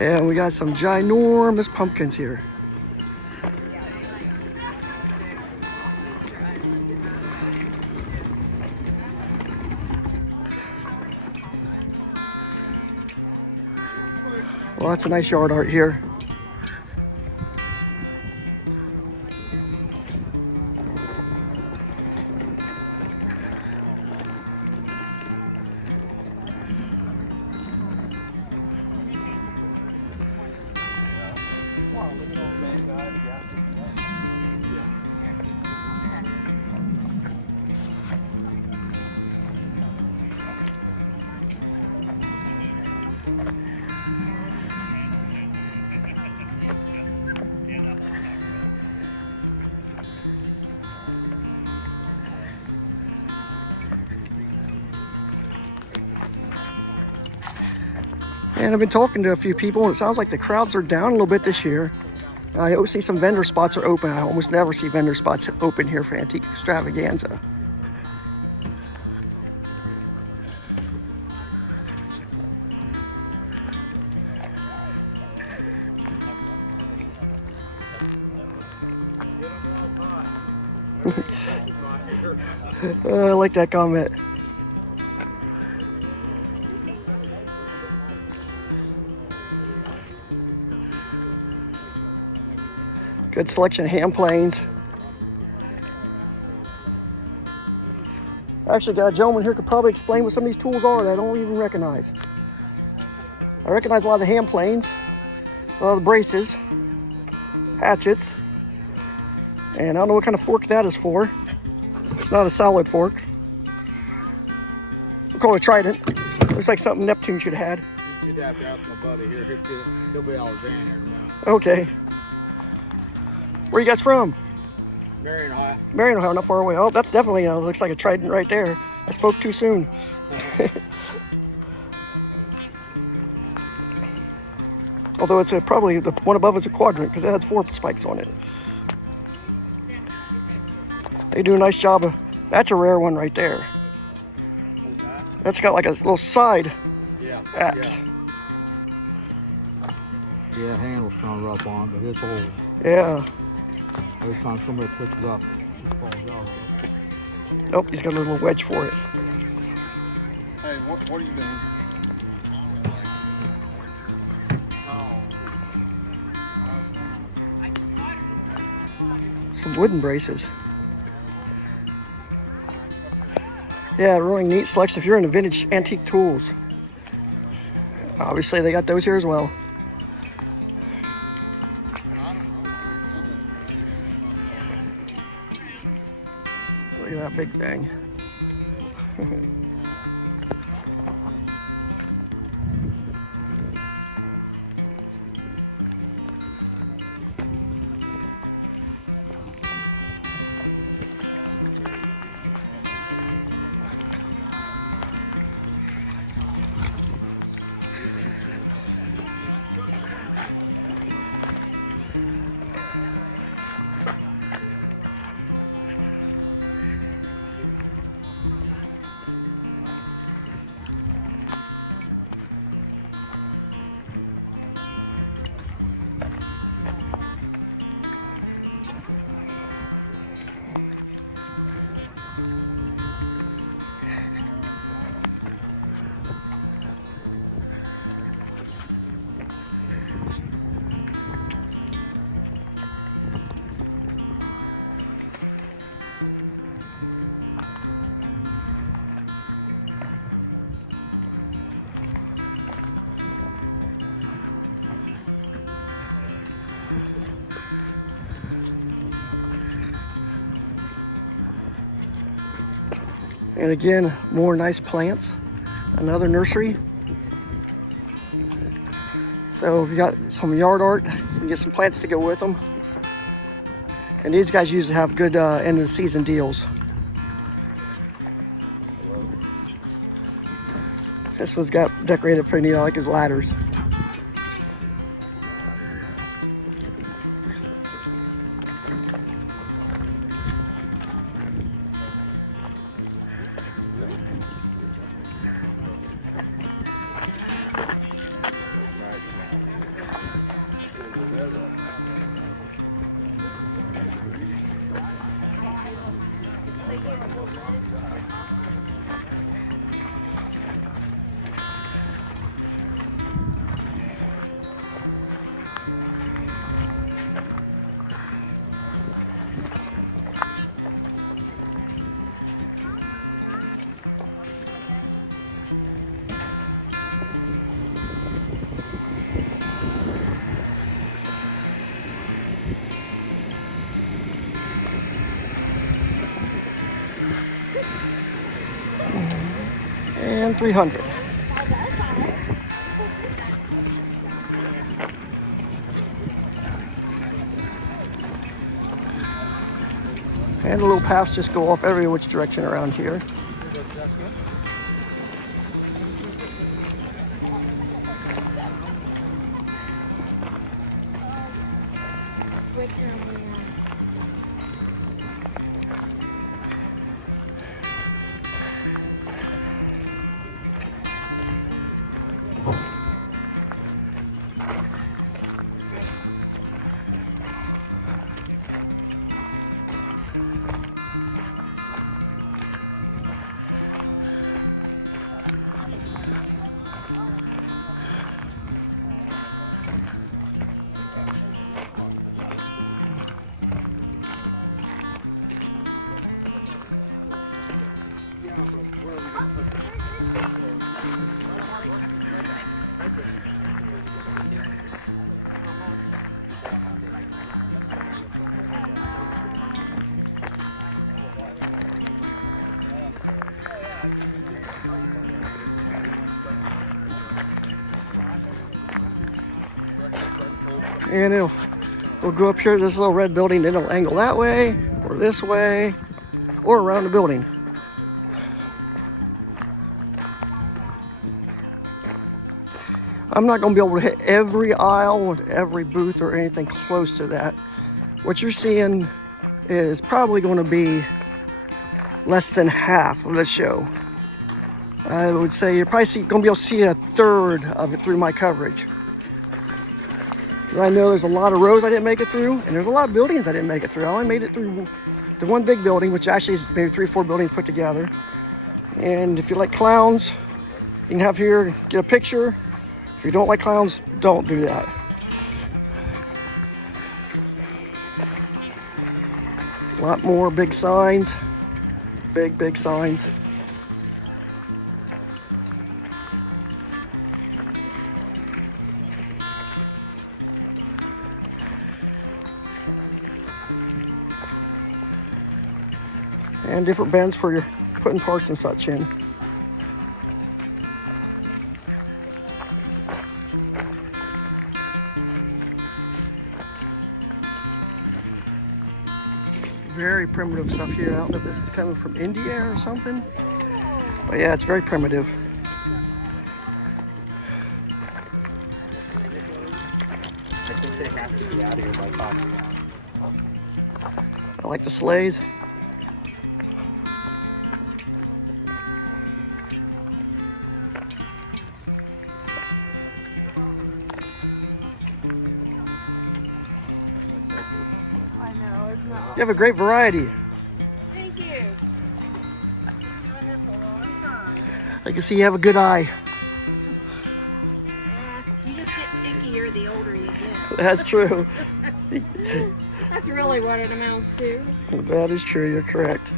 And we got some ginormous pumpkins here. Lots of nice yard art here. And I've been talking to a few people, and it sounds like the crowds are down a little bit this year. I always see some vendor spots are open. I almost never see vendor spots open here for Antique Extravaganza. I like that comment. Good selection of hand planes. Actually, got a gentleman here could probably explain what some of these tools are that I don't even recognize. I recognize a lot of the hand planes, a lot of the braces, hatchets, and I don't know what kind of fork that is for. It's not a solid fork. We'll call it a trident. Looks like something Neptune should have had. You'd have to ask my buddy here. He'll be all van here in a minute. Okay. Where you guys from? Marion High. Marion, Ohio, not far away. Oh, that's definitely looks like a trident right there. I spoke too soon. Although it's probably the one above is a quadrant because it has 4 spikes on it. They do a nice job of. That's a rare one right there. That's got like a little side axe. Yeah, handle's kind of rough on it, but it's old. Yeah. Every time somebody picks it up, it falls out. Oh, he's got a little wedge for it. Hey, what are you doing? Some wooden braces. Yeah, really neat selection if you're into vintage antique tools. Obviously, they got those here as well. Look at that big thing. And again, more nice plants. Another nursery. So if you got some yard art, you can get some plants to go with them. And these guys usually have good end of the season deals. This one's got decorated for, you know, like his ladders. And 300. And the little paths just go off every which direction around here. And we'll go up here to this little red building, then it'll angle that way, or this way, or around the building. I'm not going to be able to hit every aisle, every booth, or anything close to that. What you're seeing is probably going to be less than half of the show. I would say you're probably going to be able to see a third of it through my coverage. I know there's a lot of rows I didn't make it through, and there's a lot of buildings I didn't make it through. I only made it through the one big building, which actually is maybe 3 or 4 buildings put together. And if you like clowns, you can have here, get a picture. If you don't like clowns, don't do that. A lot more big signs. Big signs. And different bins for your putting parts and such in. Very primitive stuff here. I don't know if this is coming from India or something. But yeah, it's very primitive. I think they have to be out of here by 5. I like the sleighs. You have a great variety. Thank you. Doing this a long time. I can see you have a good eye. You just get pickier the older you get. That's true. That's really what it amounts to. That is true. You're correct.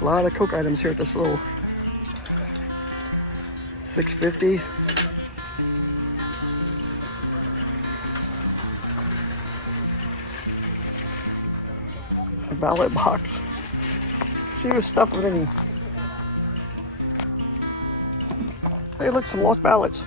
A lot of Coke items here at this little 650. A ballot box. See what's stuffed within. Hey, look, some lost ballots.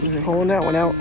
You're holding that one out.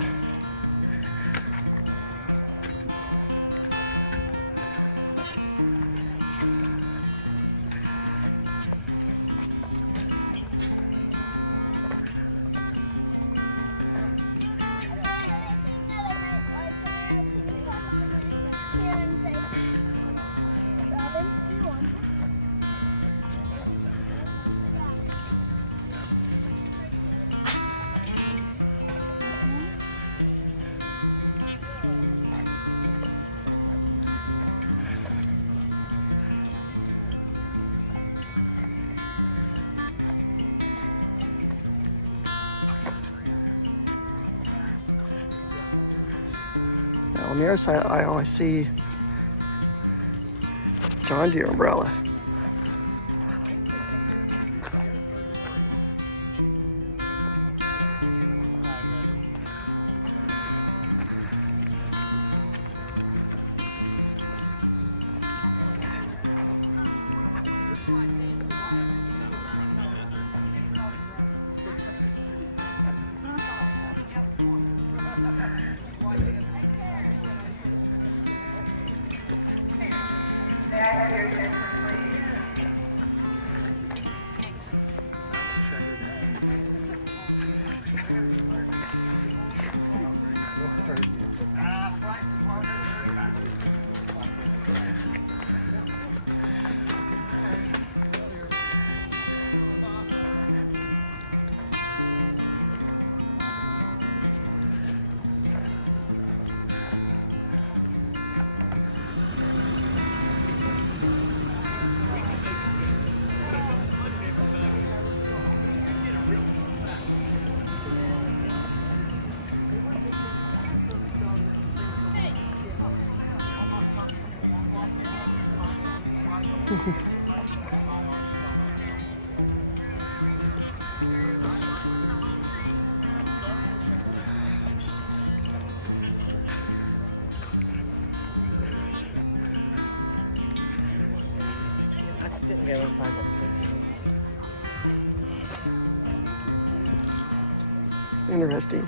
Now on the other side aisle, I see John Deere umbrella. Interesting.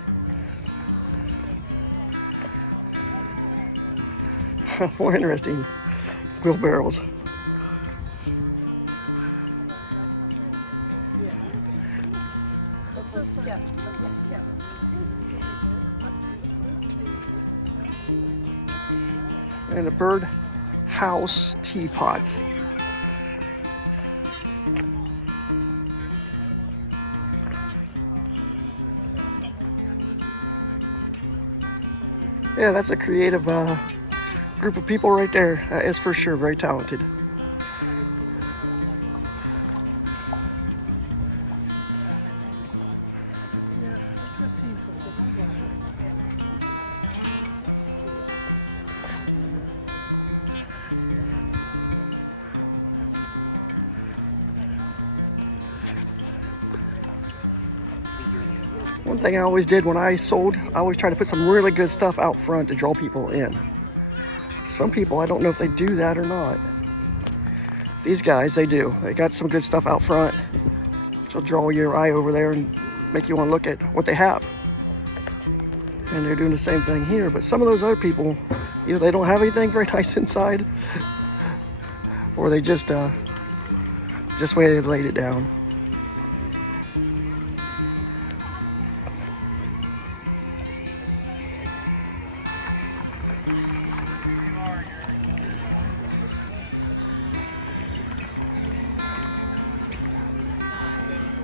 More interesting. Wheelbarrows. And a bird house teapot. Yeah, that's a creative group of people right there. That is for sure very talented. One thing I always did when I sold, I always try to put some really good stuff out front to draw people in. Some people, I don't know if they do that or not. These guys, they do. They got some good stuff out front, which will draw your eye over there and make you want to look at what they have. And they're doing the same thing here. But some of those other people, either they don't have anything very nice inside, or they just waited and laid it down.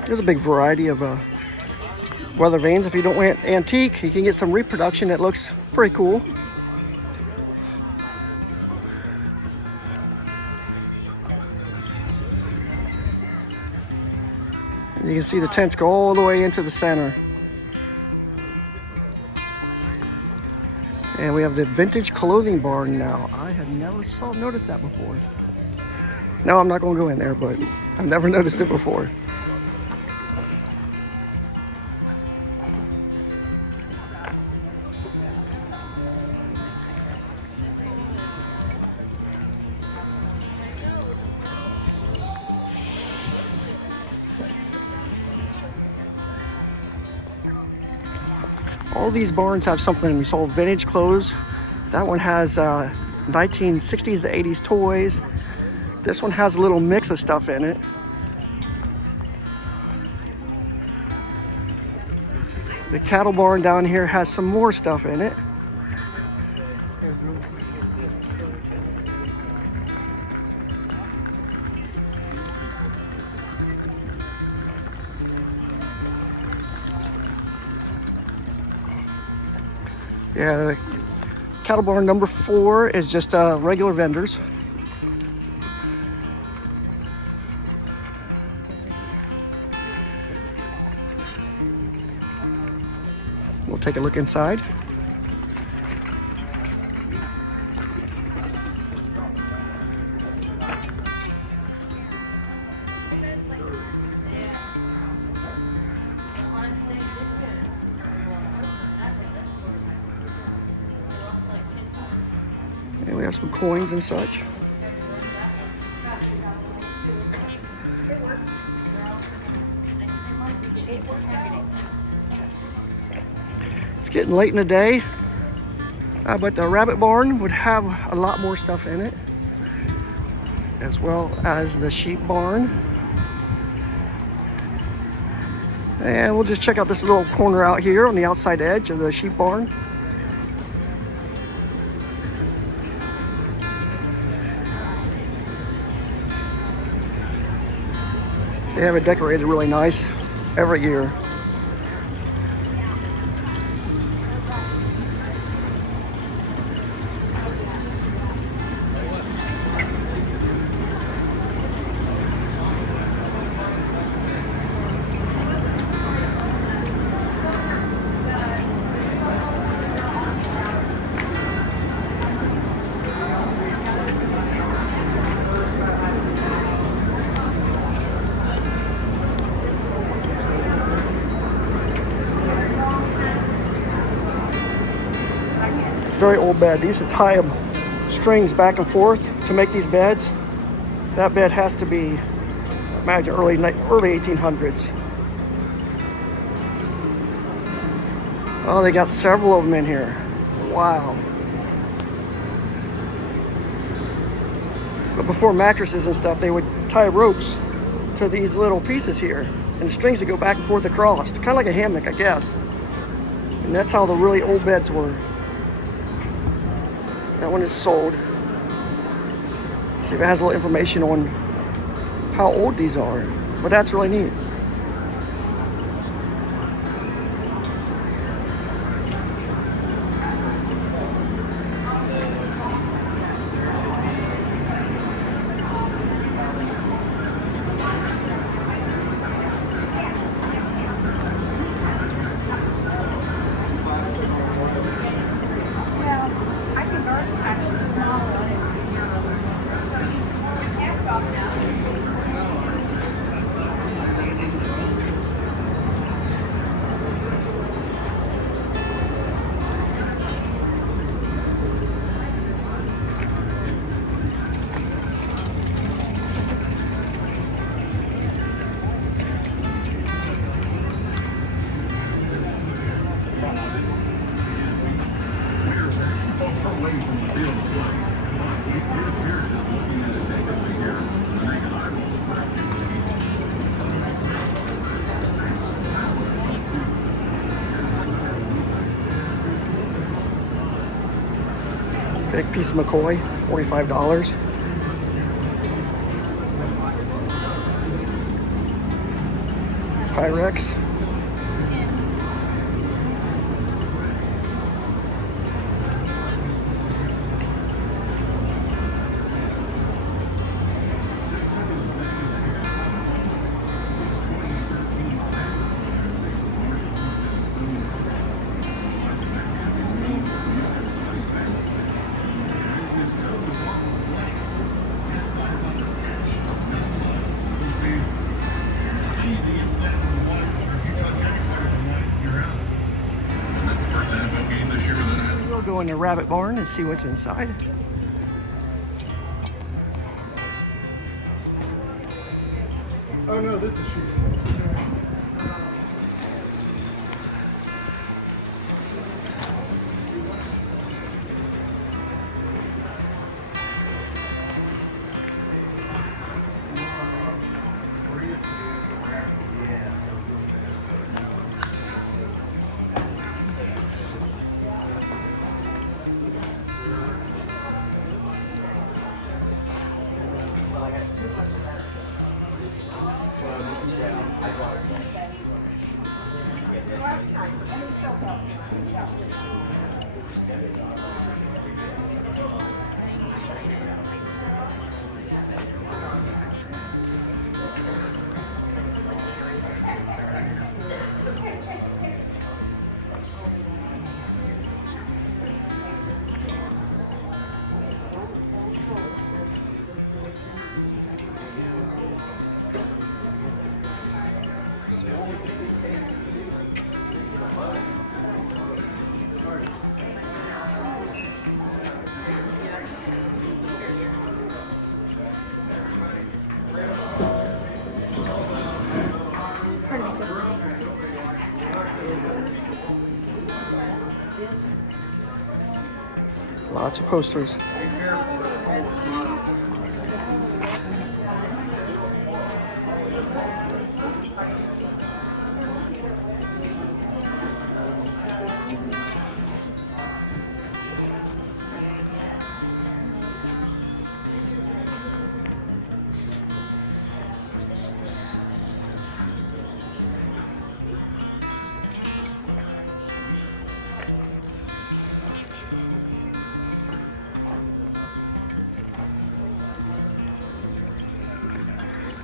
There's a big variety of weather vanes. If you don't want antique, you can get some reproduction that looks pretty cool. And you can see the tents go all the way into the center. And we have the vintage clothing barn now. I had never noticed that before. No, I'm not going to go in there, but I've never noticed it before. All these barns have something. We sold vintage clothes. That one has 1960s to 80s toys. This one has a little mix of stuff in it. The cattle barn down here has some more stuff in it. Yeah, cattle barn number 4 is just regular vendors. We'll take a look inside. And we have some coins and such. It's getting late in the day, but the rabbit barn would have a lot more stuff in it, as well as the sheep barn. And we'll just check out this little corner out here on the outside edge of the sheep barn. They have it decorated really nice every year. very old bed. They used to tie strings back and forth to make these beds. That bed has to be, imagine, early 1800s. Oh, they got several of them in here. Wow. But before mattresses and stuff, they would tie ropes to these little pieces here, and the strings would go back and forth across, kind of like a hammock, I guess. And that's how the really old beds were. That one is sold. See if it has a little information on how old these are. But that's really neat. Big piece of McCoy, $45. Pyrex. We'll go in the rabbit barn and see what's inside. Oh no, this is shooting. Lots of posters.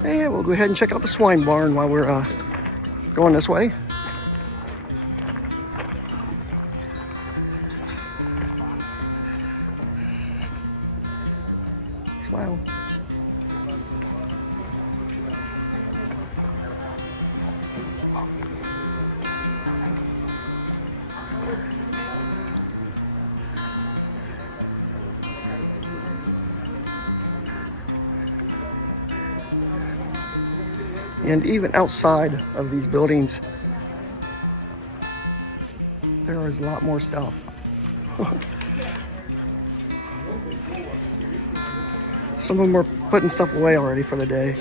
And we'll go ahead and check out the swine barn while we're going this way. Wow. And even outside of these buildings, there is a lot more stuff. Some of them are putting stuff away already for the day.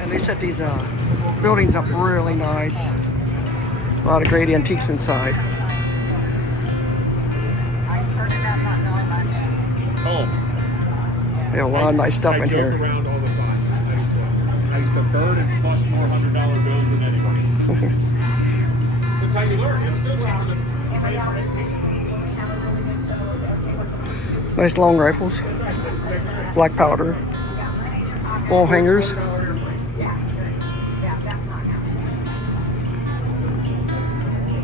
And they set these buildings up really nice. A lot of great antiques inside. I started out not knowing much. Oh, They have a lot of nice stuff I in joke here. around all the time. I used to burn and flush more $100 bills than anybody. That's how you learn. You're still learning. Nice long rifles, black powder, wall hangers.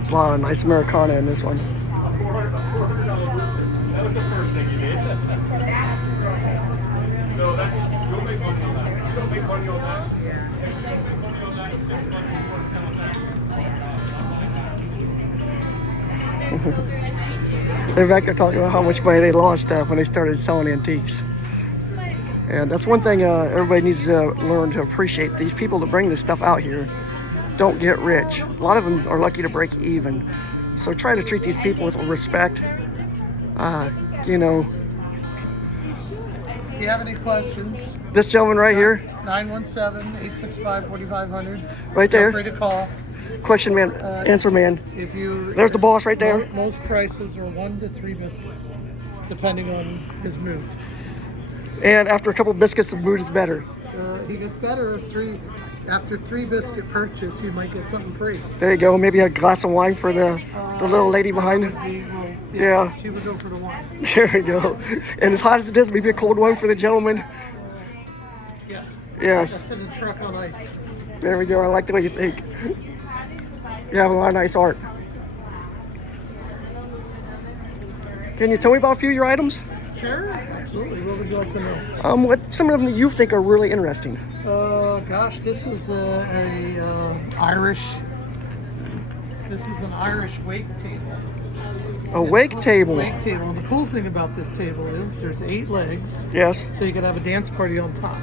A lot of nice Americana in this one. That was the first thing you did. So that's, you'll make money on that. You don't make money on that. If you don't make money on that, it's 6 months before it's on that. They're back there talking about how much money they lost when they started selling antiques. And that's one thing everybody needs to learn to appreciate. These people that bring this stuff out here don't get rich. A lot of them are lucky to break even. So try to treat these people with respect. You know, If you have any questions, this gentleman right here, 917-865-4500. right Feel there, free to call. question man, answer man. If you, There's the boss right there. Most prices are 1 to 3 biscuits, depending on his mood. And after a couple biscuits, the mood is better. He gets better after 3 biscuit purchase. You might get something free. There you go. Maybe a glass of wine for the little lady behind. Yeah. She would go for the wine. There we go. And as hot as it is, maybe a cold one for the gentleman. Yes. Yes. That's in the truck on ice. There we go. I like the way you think. You have a lot of nice art. Can you tell me about a few of your items? Sure, absolutely. What would you like to know? What some of them that you think are really interesting? Gosh, this is Irish. This is an Irish wake table. A wake table. Wake table. And the cool thing about this table is there's 8 legs, Yes. so you could have a dance party on top.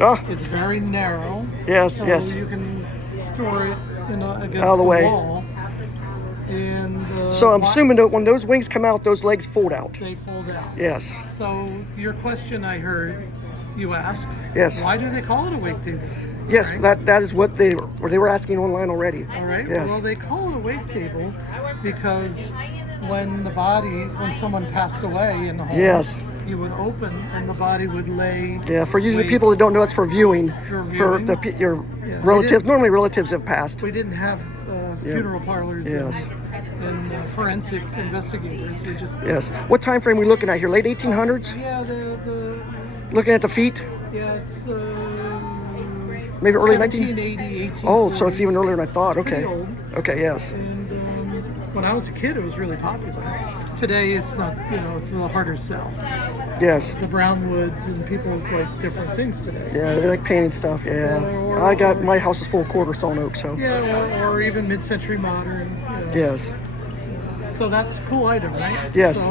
Ah, It's very narrow. yes, So yes. you can store it against Out of the way. wall. And So I'm assuming that when those wings come out, those legs fold out. they fold out. Yes. So your question I heard you ask. Yes. Why do they call it a wake table? Yes, Right? that is what they were asking online already. All right. Yes. Well, they call it a wake table because when someone passed away in the home, Yes. you would open and the body would lay. Yeah, for usually wait. people that don't know, it's for viewing. For For viewing. your Yeah, we relatives. didn't- Normally relatives have passed. We didn't have funeral parlors Yes. and forensic investigators. We just Yes. What time frame are we looking at here? Late 1800s? yeah the Looking at the feet? yeah it's Maybe early 19? 1780, 1840. Oh, so it's even earlier than I thought. Pretty Okay. old. Okay, yes. And when I was a kid, it was really popular. Today, it's not. It's a little harder to sell. Yes. The brown woods and people like different things today. Yeah, they like painting stuff. Yeah. I got my house is full of quarter sawn oak, so. Yeah, or even mid-century modern. Yes. So that's a cool item, right? Yes. So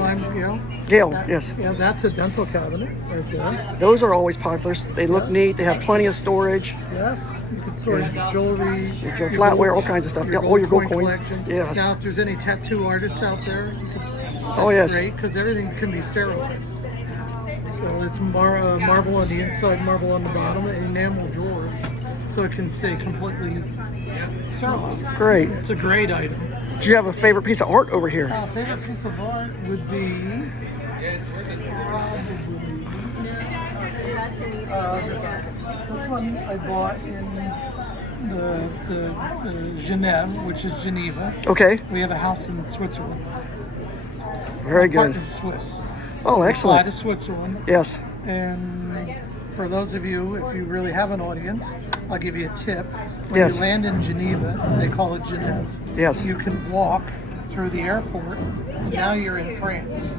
Gail, that- yes. Yeah, that's a dental cabinet right there. Those are always popular. They look neat. They have plenty of storage. Yes. You can store your jewelry, Your flatware, all kinds of stuff. Yeah, all your gold coin coins. collection. Yes. Now, if there's any tattoo artists out there, Oh, yes. great because everything can be sterilized. So it's marble on the inside, marble on the bottom, and enamel drawers, so it can stay completely sterilized. Great. It's a great item. Do you have a favorite piece of art over here? Favorite piece of art would be this one I bought in the Geneva, which is Geneva. Okay. We have a house in Switzerland. Very Part good. of Swiss. Oh, We fly excellent. to Switzerland. Yes. And for those of you, if you really have an audience, I'll give you a tip. When Yes. you land in Geneva, they call it Genève. Yes. You can walk through the airport, and now you're in France.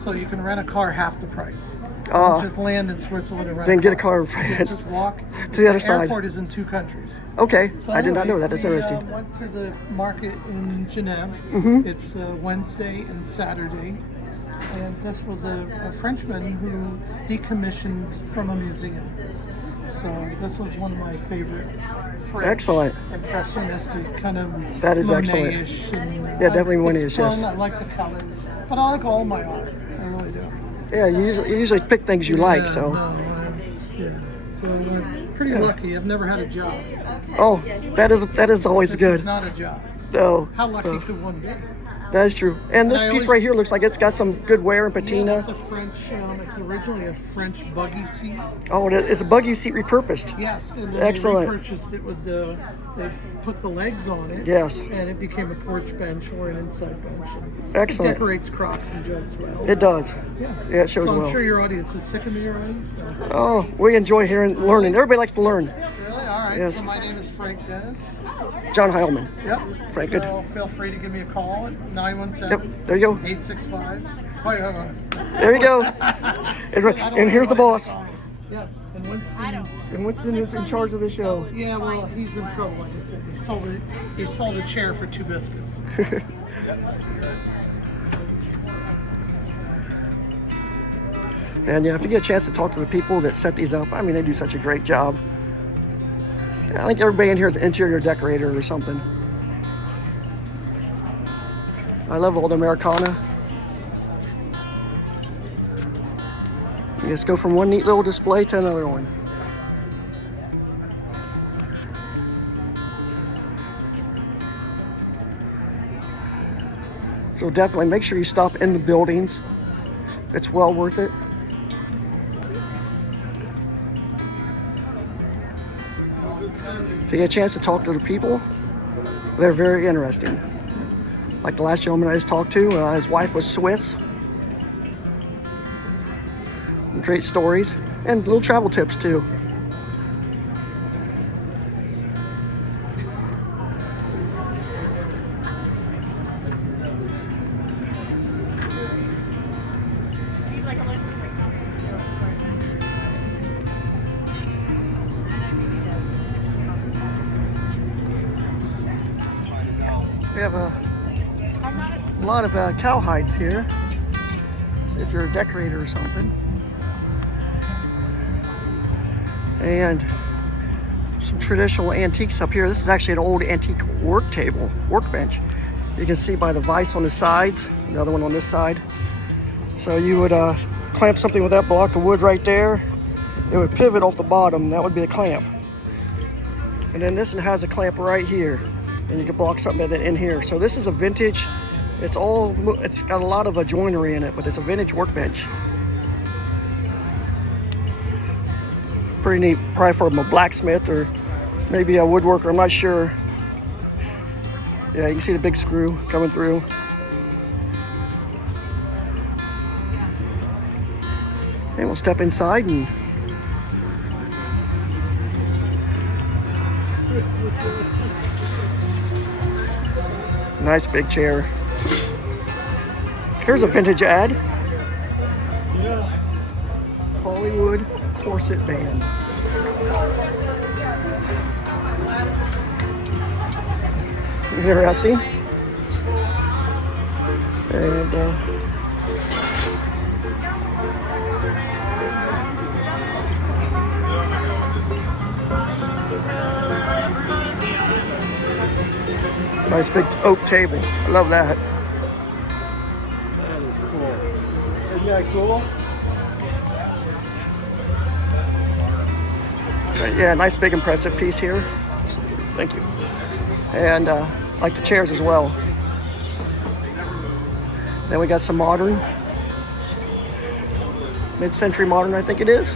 So you can rent a car half the price. Ah. Just land in Switzerland and rent Then a get a car. car in France. Just walk to the other The side. airport is in 2 countries. Okay, So I did not anyway, know that. That's we, interesting. went to the market in Geneva. It's Wednesday and Saturday. And this was a Frenchman who decommissioned from a museum. So this was one of my favorite French Excellent. impressionistic kind of That is excellent. Monet-ish and, Yeah, definitely it's Monet-ish, fun. yes. I like the colors, but I like all my art. I really do. Yeah, you usually pick things you like, Yeah, so. no, yeah. So I'm pretty lucky. I've never had a job. Oh, that is always This good. is not a job. No, How lucky could one be? that is true. And this I piece always- right here looks like it's got some good wear and Yeah, patina. it's a French. It's originally a French buggy seat. Oh, it's a buggy seat repurposed. Yes, and then Excellent. they repurchased it with the. They put the legs on it. Yes. And it became a porch bench or an inside bench. And Excellent. It decorates crops and jokes well. It does. Yeah. Yeah, it shows So I'm well. sure your audience is sick of me already. So. Oh, we enjoy learning. Everybody likes to learn. Really? All right. Yes. So my name is Frank Dennis. John Heilman. Yep. Frank, good. So feel free to give me a call at 917. Yep, there you go. 865. Wait, hold on. There you go. And here's the boss. Yes, and Winston. And Winston is in charge of the show. Yeah, well, he's in trouble, like I said. He sold a chair for 2 biscuits. And yeah, if you get a chance to talk to the people that set these up, I mean, they do such a great job. I think everybody in here is an interior decorator or something. I love all the Americana. You just go from one neat little display to another one. So definitely make sure you stop in the buildings. It's well worth it. If you get a chance to talk to the people, they're very interesting. Like the last gentleman I just talked to, his wife was Swiss. Great stories and little travel tips too. We have a lot of cow hides here. So if you're a decorator or something. And some traditional antiques up here. This is actually an old antique workbench. You can see by the vise on the sides, another one on this side. So you would clamp something with that block of wood right there. It would pivot off the bottom, that would be the clamp. And then this one has a clamp right here. And you can block something in here. So this is a vintage, it's got a lot of joinery in it, but it's a vintage workbench. Pretty neat, probably for a blacksmith or maybe a woodworker, I'm not sure. Yeah, you can see the big screw coming through. And we'll step inside and nice big chair. Here's a vintage ad. Hollywood corset band. Interesting. And nice big oak table. I love that. That is cool. Isn't that cool? Yeah, nice big impressive piece here. Thank you. And like the chairs as well. Then we got some modern, mid-century modern, I think it is.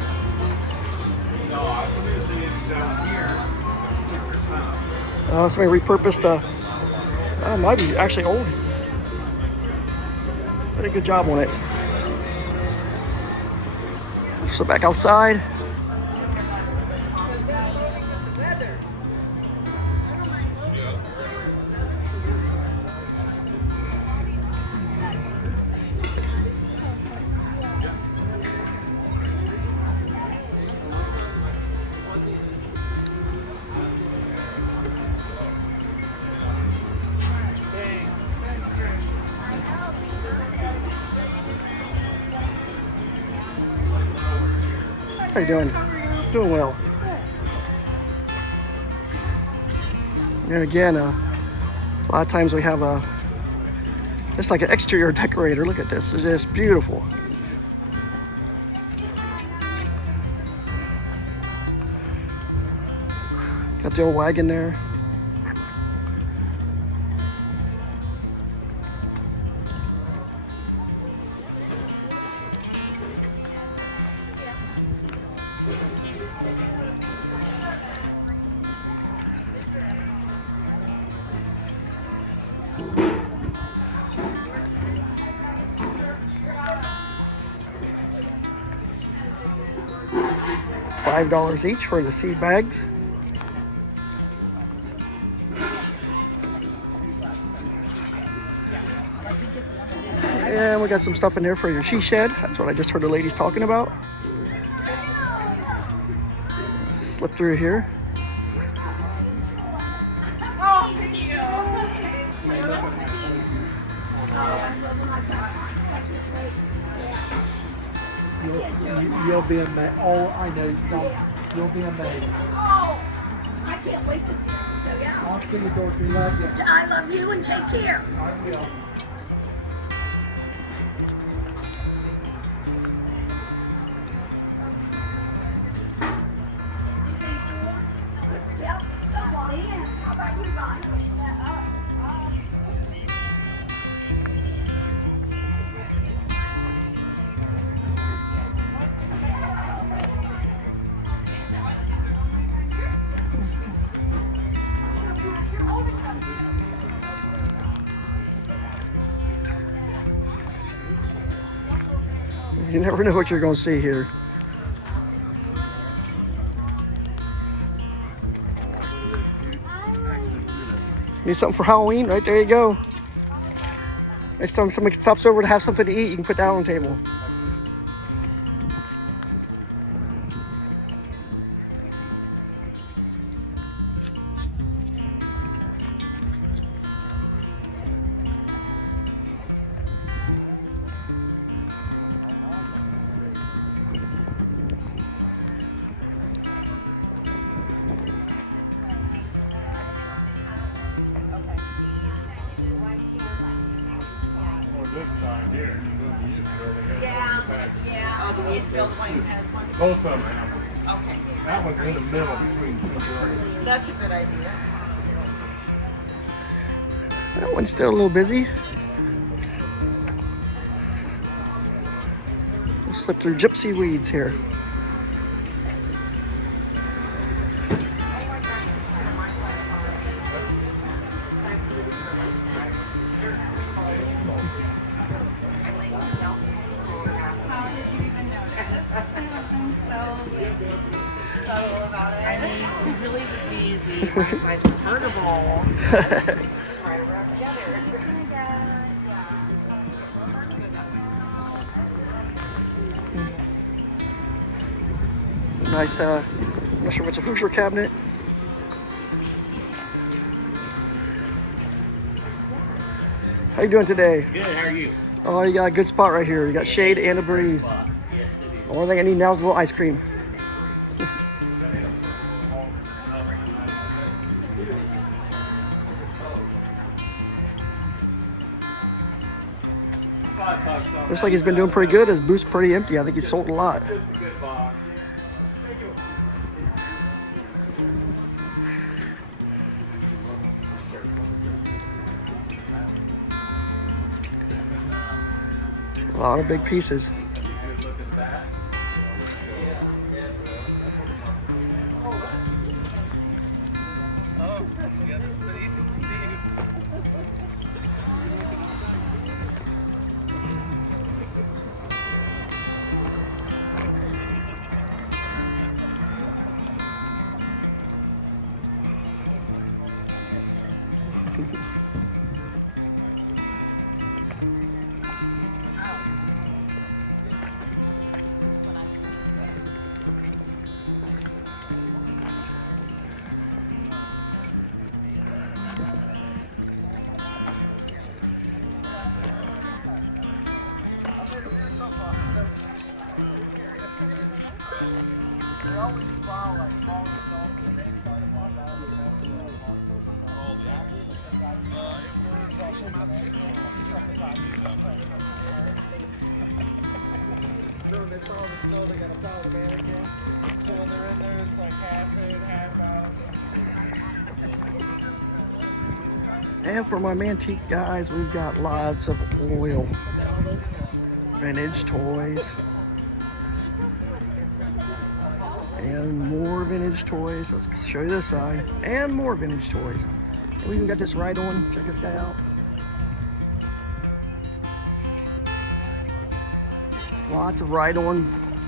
Somebody repurposed might be actually old. Did a good job on it. So back outside. How you doing? Doing well. And again, a lot of times we have it's like an exterior decorator. Look at this. It's just beautiful. Got the old wagon there. $5 each for the seed bags. And we got some stuff in there for your she shed. That's what I just heard the ladies talking about. Slip through here. You'll be amazed. Oh, I know. You'll be amazed. Oh, I can't wait to see it. So yeah. I'll see you, Dorothy. Love you. I love you and take care. I will. Yep. Somebody. How about you guys? You never know what you're going to see here. Need something for Halloween? Right there you go. Next time somebody stops over to have something to eat, you can put that on the table. This side here, you don't use it over here. Yeah. Oh, the infield one has one. Both of them have. Okay. That one's in the middle between two buildings. That's a good idea. That one's still a little busy. We'll slip through gypsy weeds here. How did you even notice? I'm so subtle about it. I mean, we really just need the right size convertible. Right around together. Nice, I'm not sure what's a Hoosier cabinet. How you doing today? Good, how are you? Oh, you got a good spot right here. You got shade and a breeze. Yes, it The only thing I need now is a little ice cream. Looks like he's been doing pretty good. His booth's pretty empty. I think he's sold a lot. A lot of big pieces. So when they plow the snow, they gotta plow the mannequin. So when they're in there, it's like half in, half out. And for my Mantique guys, we've got lots of oil, vintage toys, and more vintage toys. Let's show you this side, and more vintage toys. And we even got this ride on. Check this guy out. Lots of ride-on,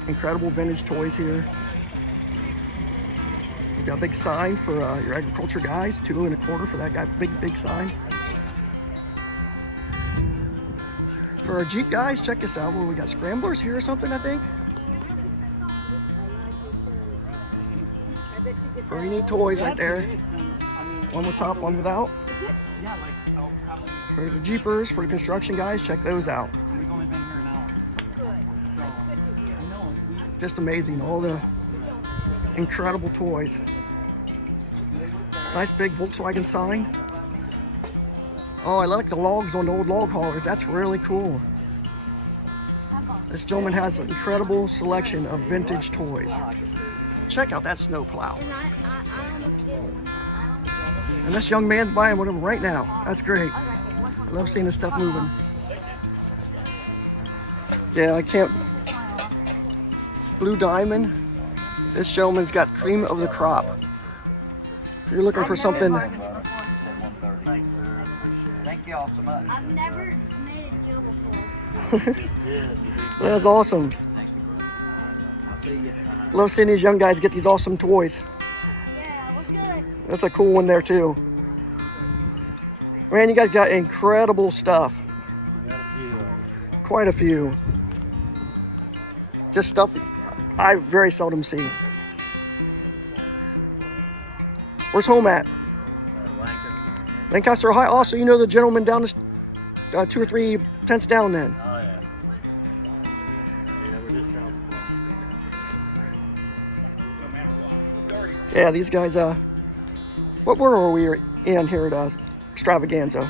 incredible vintage toys here. We've got a big sign for your agriculture guys, 2 1/4 for that guy, big sign. For our Jeep guys, check this out. Well, we got scramblers here or something, I think. Pretty neat toys right there. One with top, one without. For the Jeepers, for the construction guys, check those out. Just amazing, all the incredible toys. Nice big Volkswagen sign. Oh, I like the logs on the old log haulers. That's really cool. This gentleman has an incredible selection of vintage toys. Check out that snow plow. And this young man's buying one of them right now. That's great. I love seeing this stuff moving. Yeah, I can't. Blue Diamond. This gentleman's got cream of the crop. If you're looking for something. Thank you all so much. I've never made a deal before. That's awesome. I'll see you. Love seeing these young guys get these awesome toys. Yeah, it was good. That's a cool one there too. Man, you guys got incredible stuff. Quite a few. Just stuff I very seldom see. Where's home at? Lancaster, Ohio. Also, you know the gentleman down the 2 or 3 tents down then. Oh, yeah. Yeah, we're just south of Yeah, these guys, what were we in here at Extravaganza?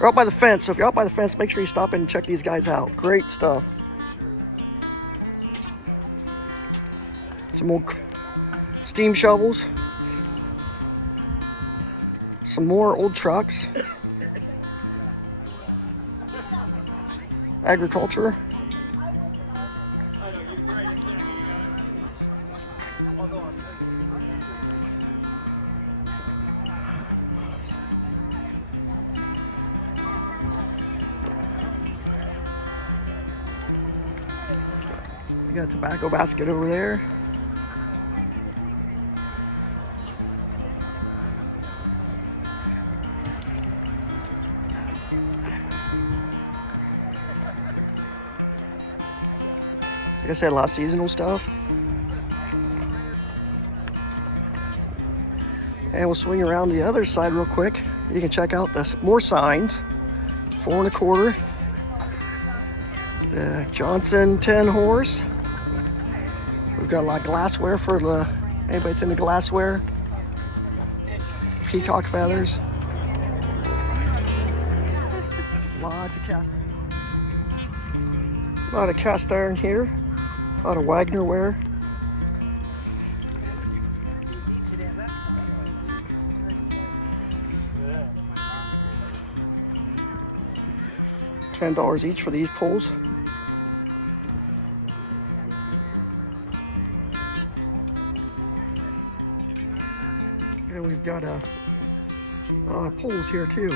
We're out by the fence, so if you're out by the fence, make sure you stop in and check these guys out. Great stuff. Some more steam shovels. Some more old trucks. Agriculture. We got a tobacco basket over there. Like I said, a lot of seasonal stuff. And we'll swing around the other side real quick. You can check out this more signs. 4 1/4. The Johnson 10 horse. We've got a lot of glassware for anybody that's into glassware. Peacock feathers. Lots of a lot of cast iron here. A lot of Wagner ware. $10 each for these poles. And we've got a lot of poles here too.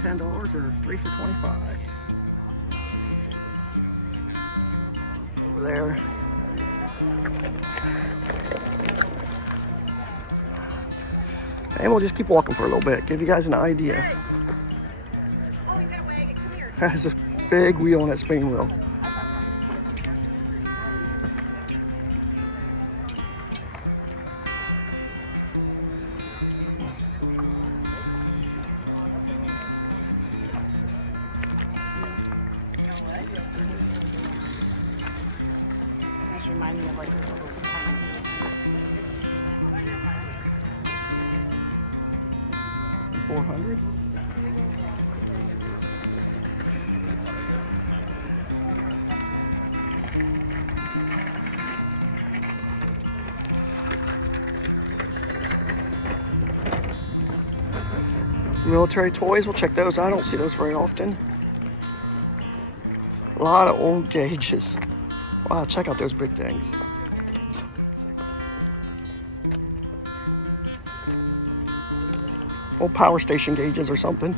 $10 or 3 for $25. Over there. And we'll just keep walking for a little bit, give you guys an idea. Oh, you gotta wag it. Come here. Has a big wheel on that spinning wheel. remind me of like this little tiny. 400. Military toys, we'll check those. I don't see those very often. A lot of old gauges. Wow, check out those big things. Old power station gauges or something.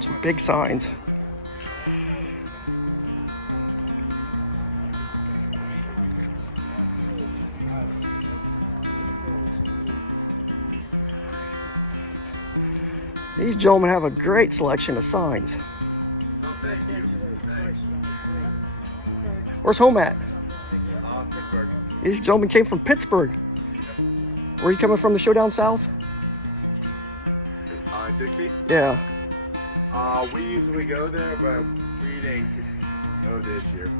Some big signs. These gentlemen have a great selection of signs. Where's home at? Pittsburgh. These gentlemen came from Pittsburgh. Were you coming from the show down south? Dixie? Yeah. We usually go there, but we didn't go this year.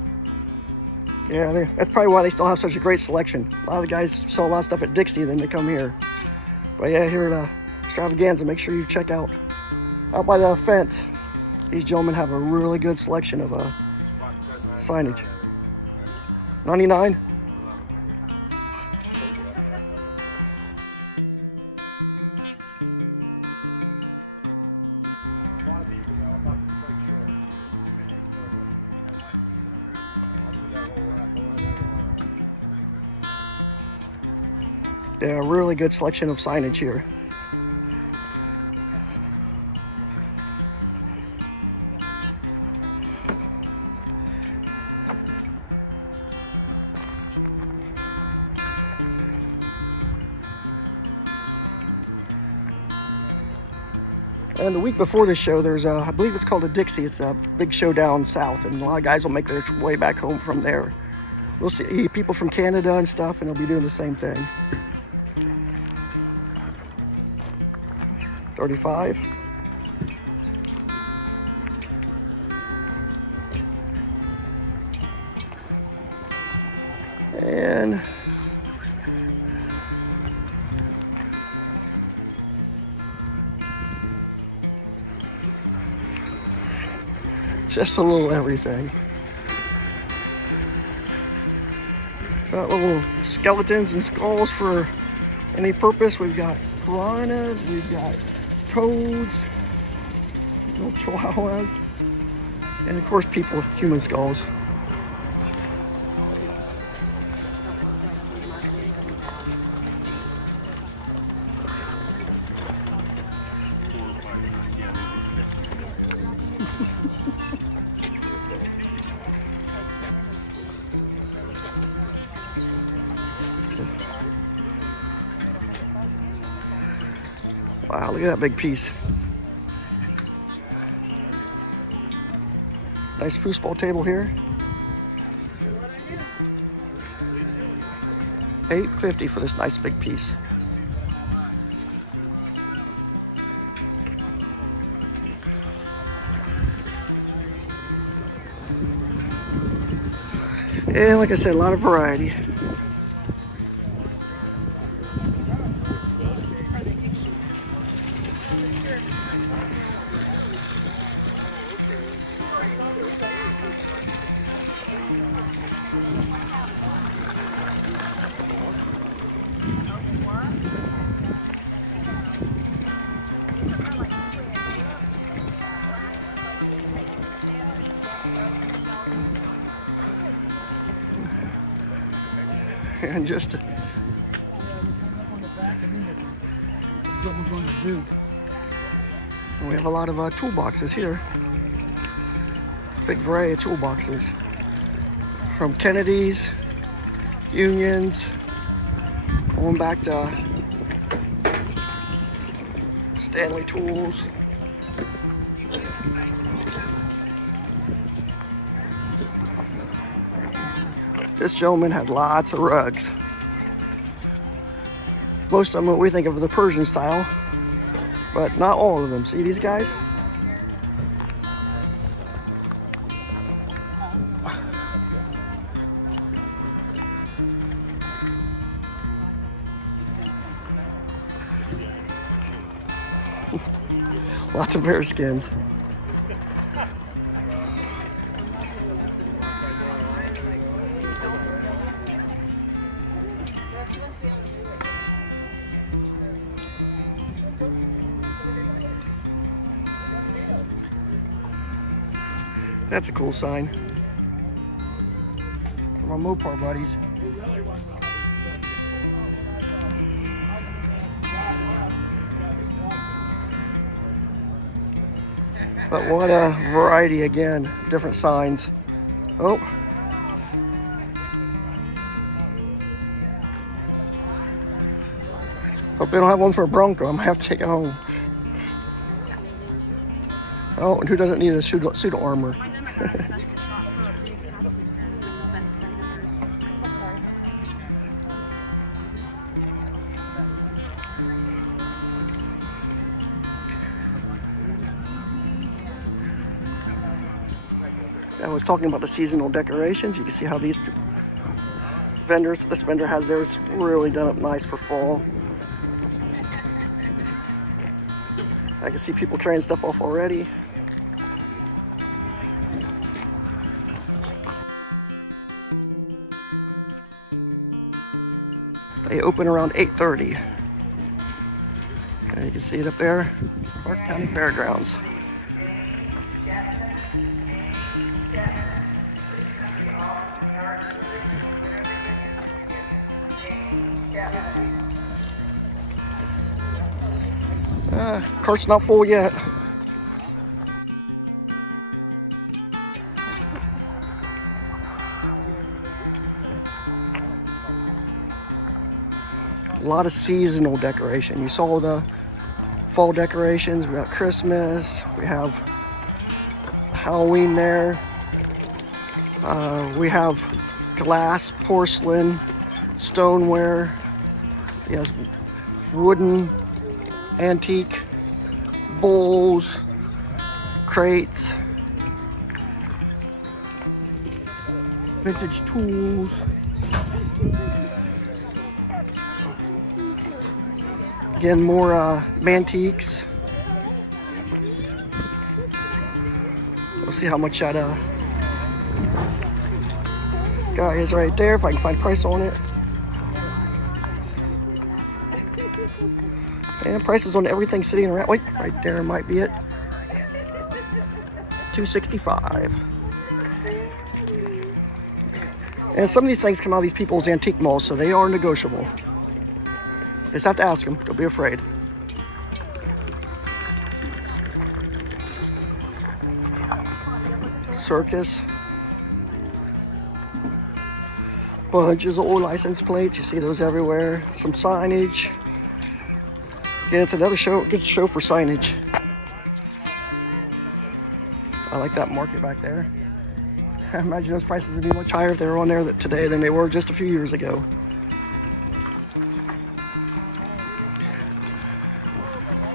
Yeah, that's probably why they still have such a great selection. A lot of the guys sell a lot of stuff at Dixie, then they come here. But yeah, here at Extravaganza, make sure you check out by the fence. These gentlemen have a really good selection of signage. 99. Yeah, a really good selection of signage here. And the week before this show, there's I believe it's called a Dixie. It's a big show down south, and a lot of guys will make their way back home from there. We'll see people from Canada and stuff, and they'll be doing the same thing. 35. And just a little everything. Got little skeletons and skulls for any purpose. We've got piranhas, we've got toads, little chihuahuas, and of course people with human skulls. Wow, look at that big piece. Nice foosball table here. $8.50 for this nice big piece. And like I said, a lot of variety. And just we have a lot of toolboxes here. Big variety of toolboxes. From Kennedy's, Unions, going back to Stanley Tools. This gentleman had lots of rugs. Most of them what we think of the Persian style. but not all of them. See these guys? Lots of bear skins. That's a cool sign. For my Mopar buddies. But what a variety again, different signs. Oh. Hope they don't have one for a Bronco. I'm gonna have to take it home. Oh, and who doesn't need a suit of armor? I was talking about the seasonal decorations. You can see how these vendors, this vendor has theirs really done up nice for fall. I can see people carrying stuff off already. They open around 8:30. And you can see it up there, Clark County Fairgrounds. Cart's not full yet. A lot of seasonal decoration. You saw the fall decorations. We got Christmas. We have Halloween there. We have glass, porcelain, stoneware. Yes, wooden, antique, bowls, crates, vintage tools. Again, more antiques. We'll see how much that guy is right there, if I can find price on it. And prices on everything sitting around. Wait, right there might be it. $265. And some of these things come out of these people's antique malls, so they are negotiable. Just have to ask them. Don't be afraid. Circus. Bunches of old license plates. You see those everywhere. Some signage. Yeah, it's another show, good show for signage. I like that market back there. I imagine those prices would be much higher if they were on there today than they were just a few years ago.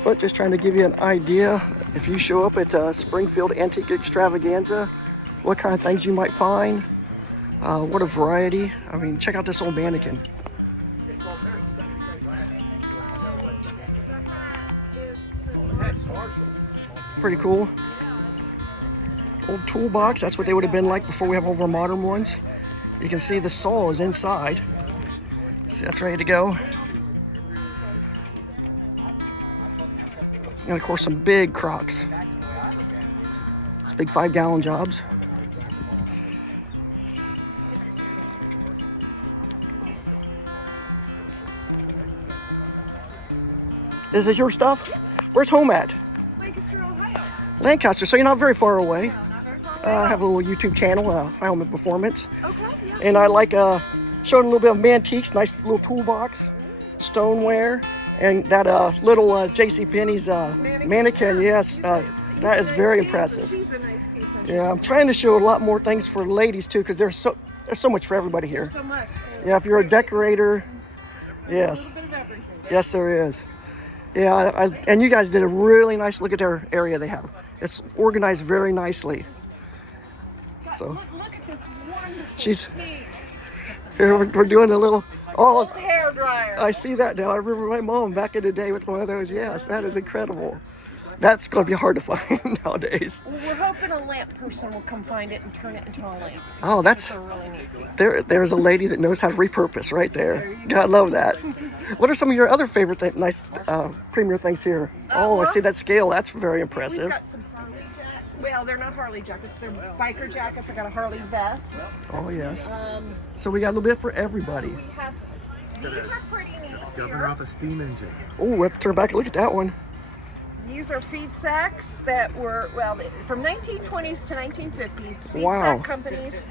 But just trying to give you an idea, if you show up at Springfield Antique Extravaganza, what kind of things you might find. What a variety. I mean, check out this old mannequin. Pretty cool. Old toolbox, that's what they would have been like before we have all of our modern ones. You can see the saw is inside. See, that's ready to go. And of course some big crocks. It's big 5-gallon jobs. Is this your stuff? Where's home at? Lancaster, so you're not very far away. I have a little YouTube channel, Helmet Performance. Okay, yeah. And I like showing a little bit of antiques, nice little toolbox, stoneware, and that little JCPenney's mannequin. Yes, that is very impressive. She's a nice piece. Yeah, I'm trying to show a lot more things for ladies too, because there's so much for everybody here. So much. Yeah, if you're a decorator, yes. A little bit of everything. Yes, there is. Yeah, and you guys did a really nice look at their area they have. It's organized very nicely. So Look at this wonderful she's piece. here. We're doing a little. Oh, Old hair dryer. I see that now. I remember my mom back in the day with one of those. Yes, that is incredible. That's going to be hard to find nowadays. Well, we're hoping a lamp person will come find it and turn it into a lamp. Oh, that's It's a really neat piece. there's a lady that knows how to repurpose right there. God, love that. What are some of your other favorite nice premier things here? Oh, I see that scale. That's very We've impressive. got some Harley jackets. Well, they're not Harley jackets. They're biker jackets. I got a Harley vest. Oh, yes. So we got a little bit for everybody. We have, these are pretty neat Governor here. off a steam engine. Oh, we have to turn back and look at that one. These are feed sacks that were, well, from 1920s to 1950s. Feed Wow. sack companies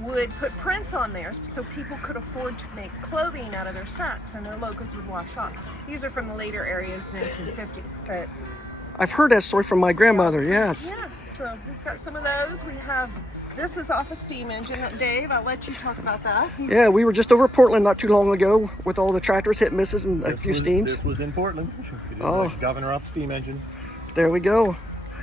would put prints on there so people could afford to make clothing out of their sacks and their logos would wash off. These are from the later area of the 1950s, but I've heard that story from my grandmother. Yes. yeah, so we've got some of those. We have, this is off a steam engine. Dave, I'll let you talk about that. Yeah, we were just over Portland not too long ago with all the tractors, hit misses, and a few steams. This was in Portland. It is Oh. like Governor off steam engine. There we go.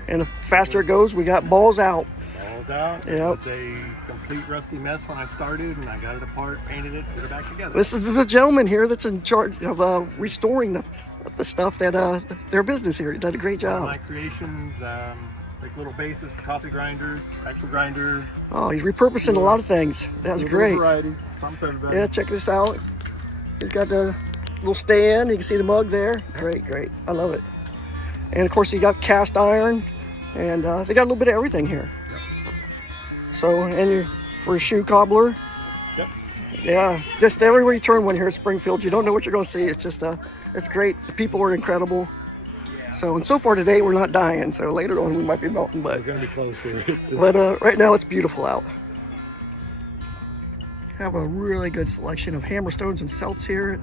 And the faster it goes, we got balls out. Balls out. Yep. It was a complete rusty mess when I started, and I got it apart, painted it, put it back together. This is the gentleman here that's in charge of restoring the stuff that their business here. He did a great job. My creations, like little bases for coffee grinders, actual grinder. Oh, he's repurposing a lot of things. That was great. Variety. Some for everybody. Yeah, check this out. He's got the little stand. You can see the mug there. Great, great. I love it. And of course, you got cast iron, and they got a little bit of everything here. Yep. So, and you for a shoe cobbler. Yep. Yeah, just everywhere you turn one here at Springfield, you don't know what you're going to see. It's just, it's great. The people are incredible. So, and so far today, we're not dying. So later on, we might be melting, but We're gonna be close here. but right now, it's beautiful out. Have a really good selection of hammerstones and celts here.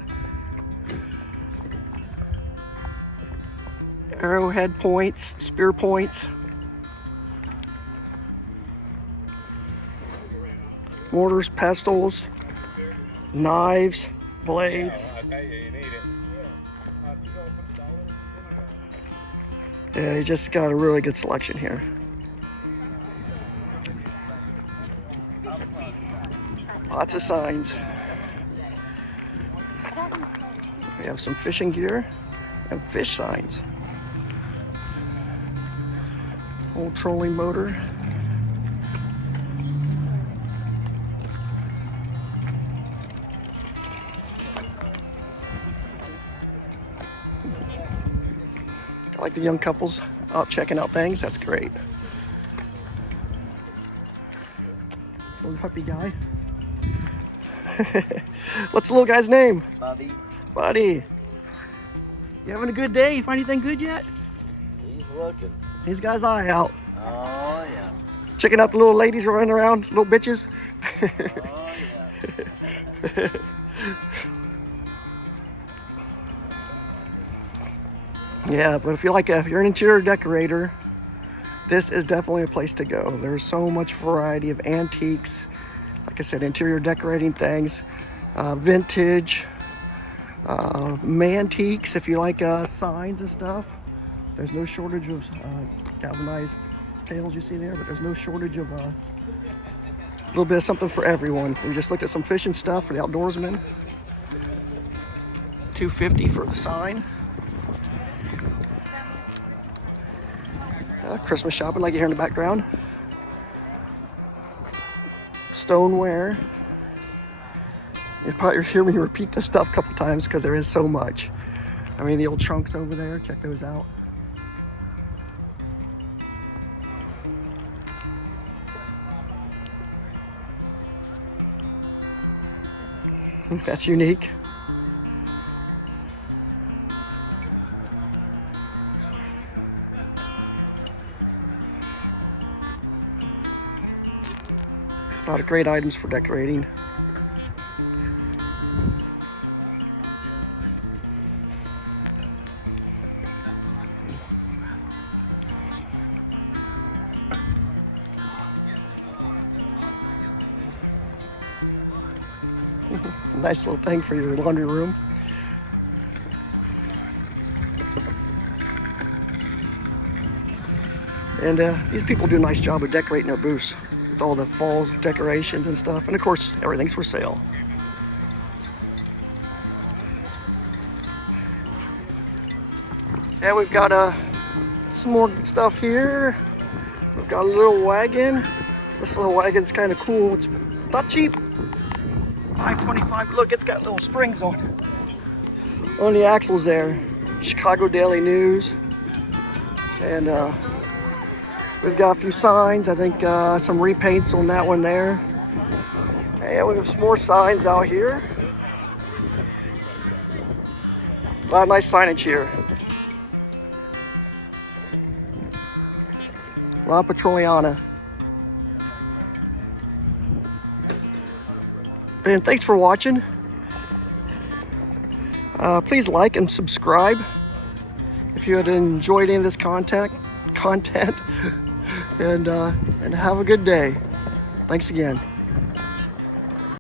Arrowhead points, spear points. Mortars, pestles, knives, blades. Yeah, you just got a really good selection here. Lots of signs. We have some fishing gear and fish signs. Old trolling motor. I like the young couples out checking out things. That's great. Little puppy guy. What's the little guy's name? Bobby, Buddy. You having a good day? You find anything good yet? he's looking. He's got his eye out. Oh, yeah. Checking out the little ladies running around, little bitches. Oh, yeah. Yeah, but if you're an interior decorator, this is definitely a place to go. There's so much variety of antiques. Like I said, interior decorating things, vintage, mantiques. If you like signs and stuff, there's no shortage of galvanized pails you see there, but there's no shortage of a little bit of something for everyone. We just looked at some fishing stuff for the outdoorsmen. $2.50 for the sign. Christmas shopping like you hear in the background. Stoneware. You'll probably hear me repeat this stuff a couple times because there is so much. I mean, the old trunks over there, check those out. That's unique. A lot of great items for decorating. Nice little thing for your laundry room. And these people do a nice job of decorating their booths with all the fall decorations and stuff. And of course, everything's for sale. And we've got some more stuff here. We've got a little wagon. This little wagon's kind of cool. It's not cheap. $5.25. Look, it's got little springs on the axles there. Chicago Daily News. And we've got a few signs. I think some repaints on that one there. And we have some more signs out here. A lot of nice signage here. La Petroliana. And thanks for watching. Please like and subscribe if you had enjoyed any of this content. And have a good day. Thanks again.